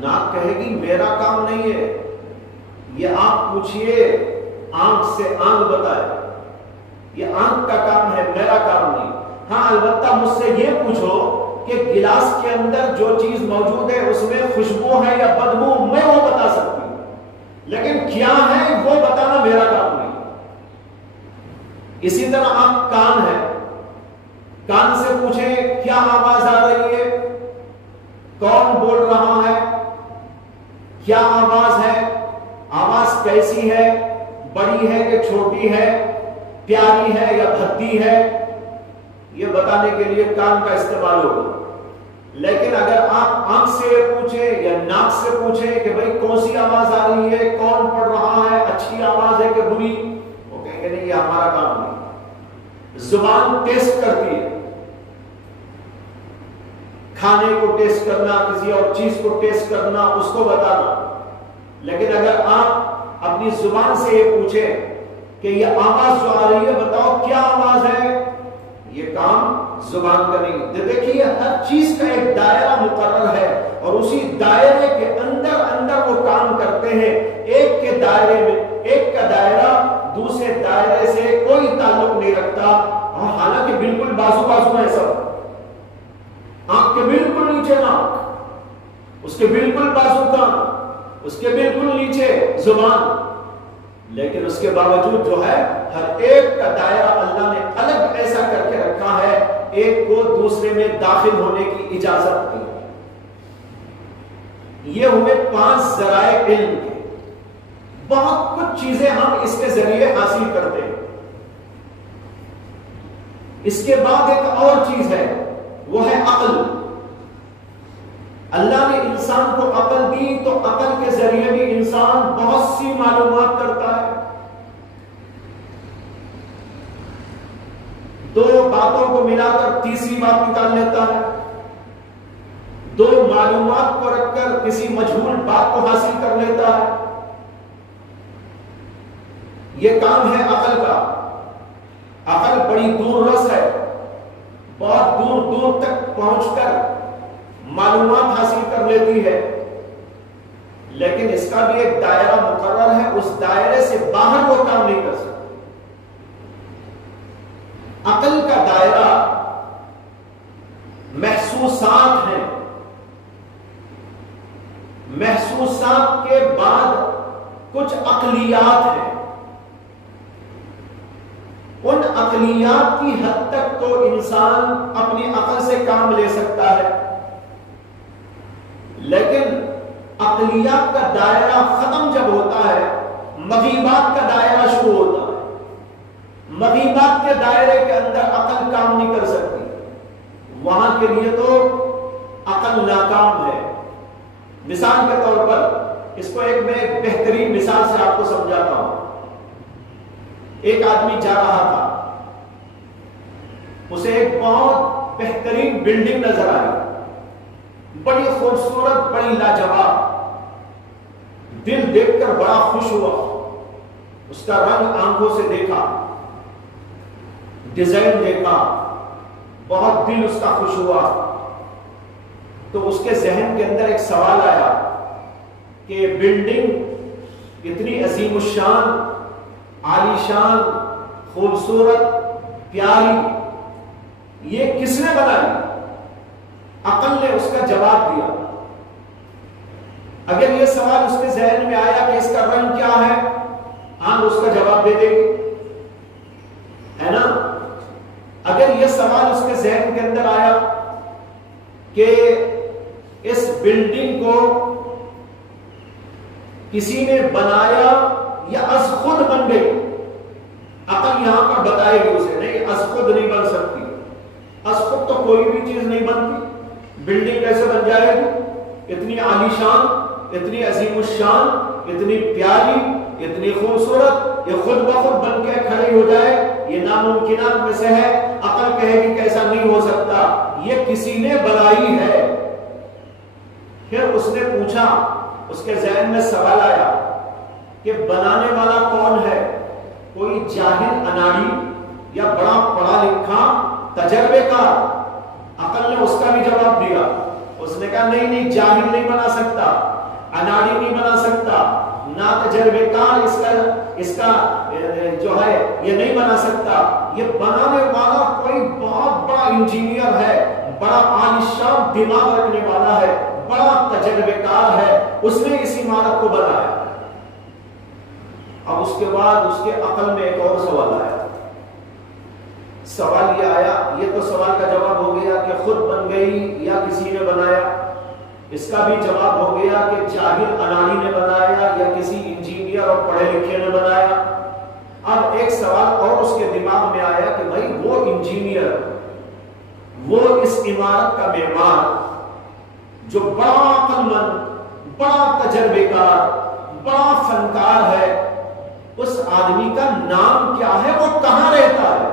ناک کہے گی میرا کام نہیں ہے. یہ آپ پوچھئے آنکھ سے، آنکھ بتائے یہ آنکھ کا کام ہے، میرا کام نہیں. ہاں البتہ مجھ سے یہ پوچھو کہ گلاس کے اندر جو چیز موجود ہے اس میں خوشبو ہے یا بدبو، میں وہ بتا سکتی ہوں، لیکن کیا ہے وہ بتانا میرا کام نہیں. اسی طرح آپ کان ہے، کان سے پوچھیں کیا آواز آ رہی ہے، کون بول رہا ہے، کیا آواز ہے، آواز کیسی ہے، بڑی ہے کہ چھوٹی ہے، پیاری ہے یا بھدی ہے، یہ بتانے کے لیے کان کا استعمال ہوگا. لیکن اگر آپ آنکھ سے پوچھیں یا ناک سے پوچھیں کہ بھئی کون سی آواز آ رہی ہے، کون پڑھ رہا ہے، اچھی آواز ہے کہ بری، وہ کہیں گے نہیں یہ ہمارا کام نہیں. زبان ٹیسٹ کرتی ہے، کھانے کو ٹیسٹ کرنا، کسی اور چیز کو ٹیسٹ کرنا، اس کو بتانا. لیکن اگر آپ اپنی زبان سے یہ پوچھیں کہ یہ آواز جو آ رہی ہے بتاؤ کیا آواز ہے، یہ کام زبان کا نہیں. دیکھیے ہر چیز کا ایک دائرہ مقرر ہے اور اسی دائرے کے اندر اندر وہ کام کرتے ہیں. ایک کے دائرے میں، ایک کا دائرہ دوسرے دائرے سے کوئی تعلق نہیں رکھتا. اور حالانکہ بالکل بازو بازو ہے سب، آنکھ کے بالکل نیچے ناک، اس کے بالکل بازو کان، اس کے بالکل نیچے زبان، لیکن اس کے باوجود جو ہے ہر ایک کا دائرہ اللہ نے الگ ایسا کر کے رکھا ہے، ایک کو دوسرے میں داخل ہونے کی اجازت دی. یہ ہوئے 5 ذرائع علم کے. بہت کچھ چیزیں ہم اس کے ذریعے حاصل کرتے ہیں. اس کے بعد ایک اور چیز ہے، وہ ہے عقل. اللہ نے انسان کو عقل دی تو عقل کے ذریعے بھی انسان بہت سی معلومات کرتا ہے. 2 باتوں کو ملا کر تیسری بات نکال لیتا ہے. 2 معلومات کو رکھ کر کسی مجہول بات کو حاصل کر لیتا ہے. یہ کام ہے عقل کا. عقل بڑی دور رس ہے، بہت دور دور تک پہنچ کر معلومات حاصل کر لیتی ہے، لیکن اس کا بھی ایک دائرہ مقرر ہے، اس دائرے سے باہر وہ کام نہیں کر سکتا. عقل کا دائرہ محسوسات ہیں، محسوسات کے بعد کچھ عقلیات ہیں. ان عقلیات کی حد تک تو انسان اپنی عقل سے کام لے سکتا ہے، لیکن عقلیات کا دائرہ ختم جب ہوتا ہے، مغیبات کا دائرہ شروع ہوتا ہے. مغیبات کے دائرے کے اندر عقل کام نہیں کر سکتی، وہاں کے لیے تو عقل ناکام ہے. مثال کے طور پر اس کو میں ایک بہترین مثال سے آپ کو سمجھاتا ہوں. ایک آدمی جا رہا تھا، اسے ایک بہت بہترین بلڈنگ نظر آئی، بڑی خوبصورت، بڑی لاجواب. دل دیکھ کر بڑا خوش ہوا، اس کا رنگ آنکھوں سے دیکھا، ڈیزائن دیکھا، بہت دل اس کا خوش ہوا. تو اس کے ذہن کے اندر ایک سوال آیا کہ بلڈنگ اتنی عظیم الشان، عالی شان، خوبصورت، پیاری، یہ کس نے بنائی؟ عقل نے اس کا جواب دیا. اگر یہ سوال اس کے ذہن میں آیا کہ اس کا رنگ کیا ہے، آنکھ اس کا جواب دے دے گی، ہے نا؟ اگر یہ سوال اس کے ذہن کے اندر آیا کہ اس بلڈنگ کو کسی نے بنایا یا از خود بن گئی، عقل یہاں پر بتائے گی اسے نہیں، از خود نہیں بن سکتی. از خود تو کوئی بھی چیز نہیں بنتی. بلڈنگ کیسے بن جائے گی؟ اتنی عالی شان، اتنی عظیم الشان، اتنی پیاری، اتنی خوبصورت، یہ خود بخود بن کے کھڑی ہو جائے، یہ ناممکنات میں سے ہے. عقل کہے گی کہ ایسا نہیں ہو سکتا، یہ کسی نے بنائی ہے. پھر اس نے پوچھا، اس کے ذہن میں سوال آیا کہ بنانے والا کون ہے؟ کوئی جاہل اناڑی یا بڑا پڑھا لکھا تجربے کار؟ عقل نے اس کا بھی جواب دیا. اس نے کہا نہیں جاہل نہیں بنا سکتا، اناڑی نہیں بنا سکتا، نا تجربے کار اس کا جو ہے یہ نہیں بنا سکتا. یہ بنانے والا کوئی بہت بڑا انجینئر ہے، بڑا عالیشان دماغ رکھنے والا ہے، بڑا تجربے کار ہے، اس نے اس عمارت کو بنایا. اب اس کے بعد اس کے عقل میں ایک اور سوال آیا. سوال یہ آیا، یہ تو سوال کا جواب ہو گیا کہ خود بن گئی یا کسی نے بنایا. اس کا بھی جواب ہو گیا کہ جاہل اناڑی نے بنایا یا کسی انجینئر اور پڑھے لکھے نے بنایا. اب ایک سوال اور اس کے دماغ میں آیا کہ بھائی وہ انجینئر، وہ اس عمارت کا معمار جو بڑا عقل مند، بڑا تجربے کار، بڑا فنکار ہے، اس آدمی کا نام کیا ہے؟ وہ کہاں رہتا ہے؟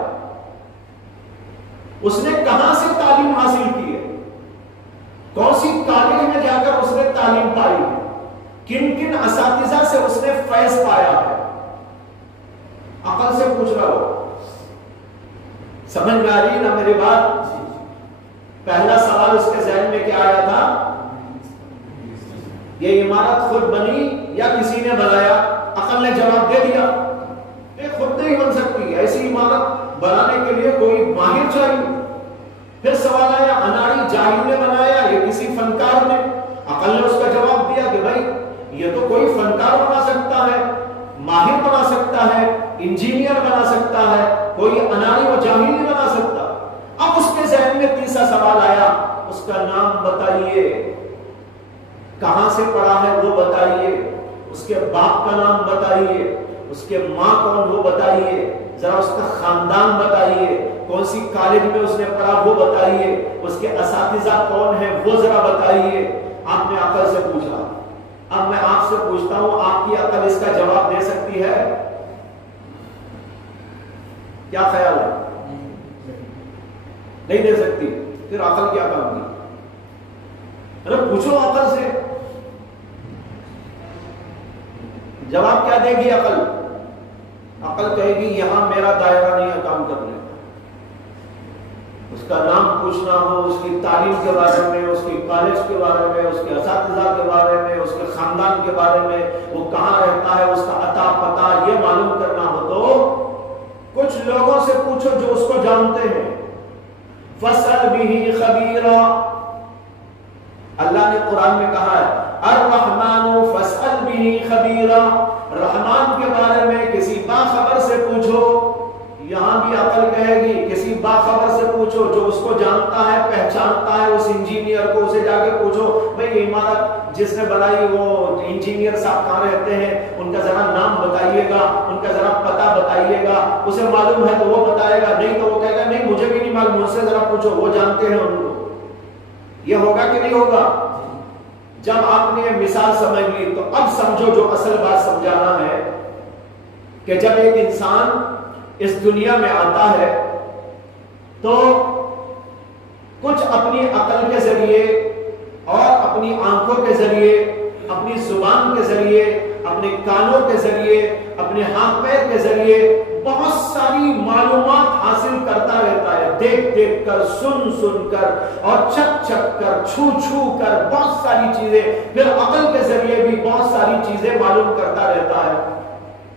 اس نے کہاں سے تعلیم حاصل کی ہے؟ کون سی کالج میں جا کر اس نے تعلیم پائی ہے؟ کن کن اساتذہ سے اس نے فیض پایا ہے؟ عقل سے پوچھ رہا ہو. سمجھ میں آ رہی نا میری بات؟ پہلا سوال اس کے ذہن میں کیا آیا تھا؟ یہ عمارت خود بنی یا کسی نے بنایا؟ عقل نے جواب دے دیا یہ خود نہیں بن سکتی، ایسی عمارت بنانے کے لیے کوئی ماہر چاہیے. پھر سوال آیا اناڑی جاہل نے بنایا یا کسی فنکار نے؟ عقل نے اس کا جواب دیا کہ بھائی یہ تو کوئی فنکار بنا سکتا ہے، ماہر بنا سکتا ہے، انجینئر بنا سکتا ہے، کوئی اناڑی و جاہل نہیں بنا سکتا. اب اس کے ذہن میں تیسرا سوال آیا، اس کا نام بتائیے، کہاں سے پڑھا ہے وہ بتائیے، اس کے باپ کا نام بتائیے، اس کے ماں کون وہ بتائیے، ذرا اس کا خاندان بتائیے، کون سی کالج میں اس نے پڑھا وہ بتائیے، اس کے اساتذہ کون ہیں وہ ذرا بتائیے. آپ نے عقل سے پوچھا. اب میں آپ سے پوچھتا ہوں، آپ کی عقل اس کا جواب دے سکتی ہے؟ کیا خیال ہے؟ نہیں دے سکتی. پھر عقل کیا کام کی؟ ارے پوچھو عقل سے، جواب کیا دے گی عقل؟ عقل کہے گی یہاں میرا دائرہ نہیں ہے کام کرنے کا. اس کا نام پوچھنا ہو، اس کی تعلیم کے بارے میں، اس کی کالج کے بارے میں، اس کے اساتذہ کے بارے میں، اس کے خاندان کے بارے میں، وہ کہاں رہتا ہے، اس کا عطا پتہ یہ معلوم کرنا ہو تو کچھ لوگوں سے پوچھو جو اس کو جانتے ہیں. فَاسْأَلْ بِهِ خَبِيرًا. اللہ نے قرآن میں کہا ہے الرحمن فاسأل به خبیرا، رحمان کے بارے میں کسی باخبر سے پوچھو. یہاں بھی عقل کہے گی کسی باخبر سے پوچھو جو اس کو جانتا ہے، پہچانتا ہے، اس انجینئر کو، اسے جا کے پوچھو بھئی عمارت جس نے بنائی وہ انجینئر صاحب کہاں رہتے ہیں، ان کا ذرا نام بتائیے گا، ان کا ذرا پتہ بتائیے گا. اسے معلوم ہے تو وہ بتائے گا، نہیں تو وہ کہے گا نہیں مجھے بھی نہیں معلوم، مجھ سے ذرا پوچھو، وہ جانتے ہیں ان کو. یہ ہوگا کہ نہیں ہوگا؟ جب آپ نے مثال سمجھ لی تو اب سمجھو جو اصل بات سمجھانا ہے کہ جب ایک انسان اس دنیا میں آتا ہے تو کچھ اپنی عقل کے ذریعے اور اپنی آنکھوں کے ذریعے، اپنی زبان کے ذریعے، اپنے کانوں کے ذریعے، اپنے ہاتھ پیر کے ذریعے بہت ساری معلومات حاصل کرتا رہتا ہے، دیکھ دیکھ کر، سن سن کر اور چک چک کر، چھو چھو کر، بہت ساری چیزیں. پھر عقل کے ذریعے بھی بہت ساری چیزیں معلوم کرتا رہتا ہے.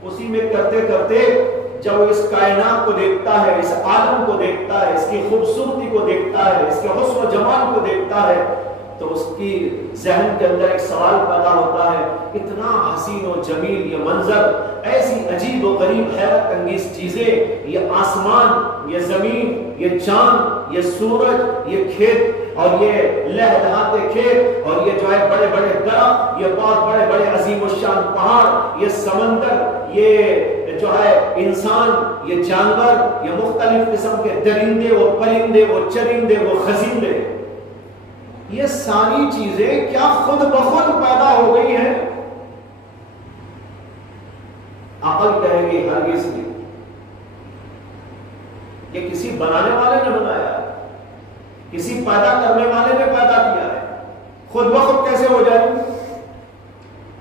اسی میں کرتے کرتے جب وہ اس کائنات کو دیکھتا ہے، اس عالم کو دیکھتا ہے، اس کی خوبصورتی کو دیکھتا ہے، اس کے حسن و جمال کو دیکھتا ہے تو اس کی ذہن کے اندر ایک سوال پیدا ہوتا ہے، اتنا حسین و جمیل یہ منظر، ایسی عجیب و غریب حیرت انگیز چیزیں، یہ آسمان، یہ زمین، یہ چاند، یہ سورج، یہ کھیت اور یہ لہلہاتے کھیت اور یہ جو ہے بڑے بڑے درخت، یہ بہت بڑے بڑے عظیم الشان پہاڑ، یہ سمندر، یہ جو ہے انسان، یہ جانور، یہ مختلف قسم کے درندے و پرندے، وہ چرندے، وہ خزندے، یہ ساری چیزیں کیا خود بخود پیدا ہو گئی ہیں؟ عقل کہے گی ہرگز نہیں. یہ کسی بنانے والے نے بنایا ہے، کسی پیدا کرنے والے نے پیدا کیا ہے. خود بخود کیسے ہو جائے؟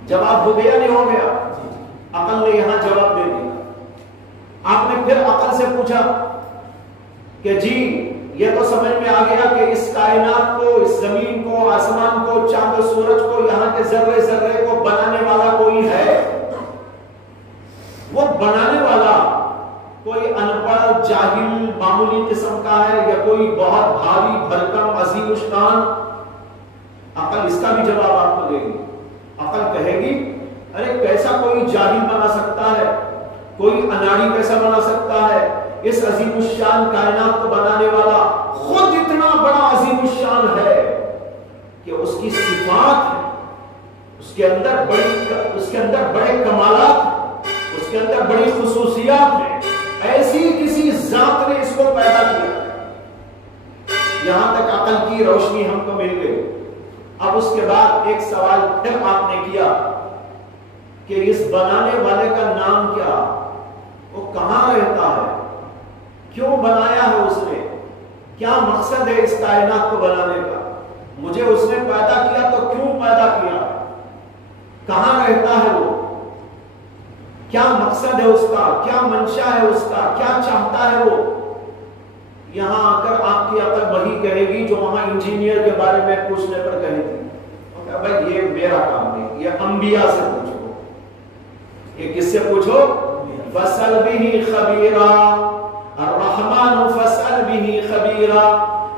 جواب ہو گیا نہیں ہو گیا؟ عقل نے یہاں جواب دے دیا۔ آپ نے پھر عقل سے پوچھا کہ جی یہ تو سمجھ میں آ گیا کہ اس کائنات کو، اس زمین کو، آسمان کو، چاند و سورج کو، یہاں کے ذرے ذرے کو بنانے والا کوئی ہے؟ وہ بنانے والا کوئی ان پڑھ جاہل معمولی قسم کا ہے یا کوئی بہت بھاری بھرکم عظیم الشان؟ عقل اس کا بھی جواب آپ کو دے گی۔ عقل کہے گی ارے کیسا کوئی جاہل بنا سکتا ہے، کوئی اناڑی کیسا بنا سکتا ہے؟ اس عظیم الشان کائنات کو بنانے والا خود اتنا بڑا عظیم الشان ہے کہ اس کی صفات ہے، اس کے اندر بڑے کمالات ہیں، اس کے اندر بڑی خصوصیات ہیں، ایسی کسی ذات نے اس کو پیدا کیا۔ یہاں تک عقل کی روشنی ہم کو مل گئی۔ اب اس کے بعد ایک سوال پھر آپ نے کیا کہ اس بنانے والے کا نام کیا، وہ کہاں رہتا ہے، کیوں بنایا ہے اس نے، کیا مقصد ہے اس کائنات کو بنانے کا، مجھے اس نے پیدا کیا تو کیوں پیدا کیا، کہاں رہتا ہے وہ، کیا مقصد ہے اس کا، کیا منشا ہے اس کا، کیا چاہتا ہے وہ۔ یہاں آ کر آپ کی عقل وہی کہے گی جو وہاں انجینئر کے بارے میں پوچھنے پر کہی تھی، بھائی یہ میرا کام نہیں، یہ انبیاء سے پوچھو۔ یہ کس سے پوچھو؟ فَاسْأَلْ بِهِ خَبِيرًا، الرحمن فَاسْأَلْ بِهِ خَبِيرًا،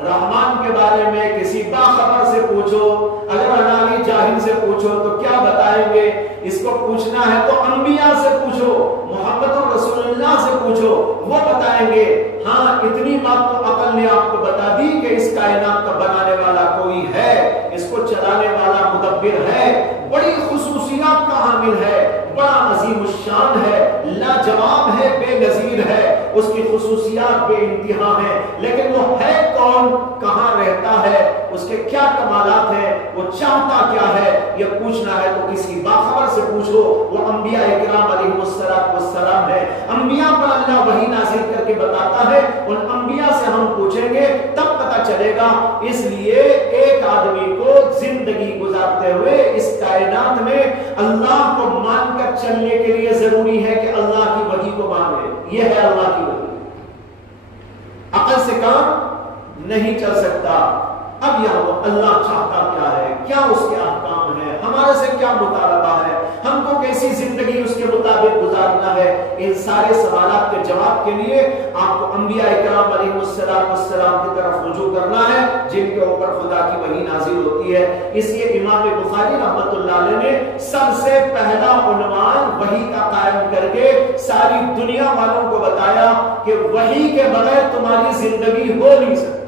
رحمان کے بارے میں کسی باخبر سے پوچھو، اگر انالی جاہل سے پوچھو تو کیا بتائیں گے؟ اس کو پوچھنا ہے تو انبیاء سے پوچھو، محمد رسول اللہ سے پوچھو، وہ بتائیں گے۔ ہاں اتنی بات تو عقل نے آپ کو بتا دی کہ اس کائنات کا بنانے والا کوئی ہے، اس کو چلانے والا مدبر ہے، بڑی خصوصیات کا حامل ہے، بڑا عظیم الشان ہے، لاجواب ہے، بے نظیر ہے، اس کی خصوصیات بے انتہا ہیں، لیکن وہ ہے کون، کہاں رہتا ہے، اس کے کیا کمالات ہیں، وہ چاہتا کیا ہے، یہ پوچھنا ہے تو کسی باخبر سے پوچھو۔ وہ انبیاء اکرام علیہ السلام ہے، انبیاء پر اللہ وحی نازل کر کے بتاتا ہے، ان انبیاء سے ہم پوچھیں گے تب پتہ چلے گا۔ اس لیے ایک آدمی کو زندگی گزارتے ہوئے اس کائنات میں اللہ کو مان کر چلنے کے لیے ضروری ہے کہ اللہ کی وحی کو مانے، یہ ہے اللہ کی وحی۔ عقل سے کام نہیں چل سکتا۔ اب یہاں وہ اللہ چاہتا کیا ہے، کیا اس کے احکام ہے، ہمارے سے کیا مطالبہ ہے، ہم کو کیسی زندگی اس کے مطابق گزارنا ہے، ان سارے سوالات کے جواب کے لیے آپ کو انبیاء اکرام علیہ السلام کی طرف رجوع کرنا ہے، جن کے اوپر خدا کی وحی نازل ہوتی ہے۔ اس لیے امام بخاری رحمۃ اللہ علیہ نے سب سے پہلا عنوان وحی کا قائم کر کے ساری دنیا والوں کو بتایا کہ وحی کے بغیر تمہاری زندگی ہو نہیں سکتی،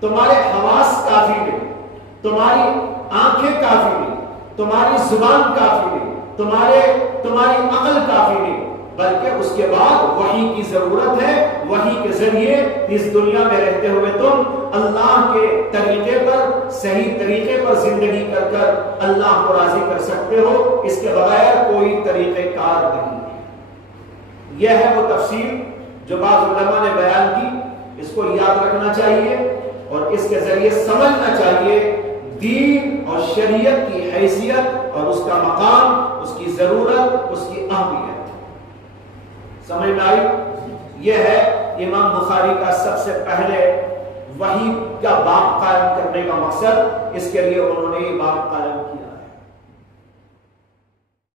تمہارے حواس کافی نہیں، تمہاری آنکھیں کافی نہیں، تمہاری زبان کافی نہیں، تمہاری عقل کافی نہیں، بلکہ اس کے بعد وحی کی ضرورت ہے۔ وحی کے ذریعے اس دنیا میں رہتے ہوئے تم اللہ کے طریقے پر، صحیح طریقے پر زندگی کر کر اللہ کو راضی کر سکتے ہو، اس کے بغیر کوئی طریقہ کار نہیں ہے۔ یہ ہے وہ تفسیر جو بعض علماء نے بیان کی، اس کو یاد رکھنا چاہیے اور اس کے ذریعے سمجھنا چاہیے دین اور شریعت کی حیثیت اور اس کا مقام، اس کی ضرورت، اس کی اہمیت۔ سمجھ میں آئی؟ یہ ہے امام بخاری کا سب سے پہلے وحی کا باب قائم کرنے کا مقصد، اس کے لیے انہوں نے یہ باب قائم کیا۔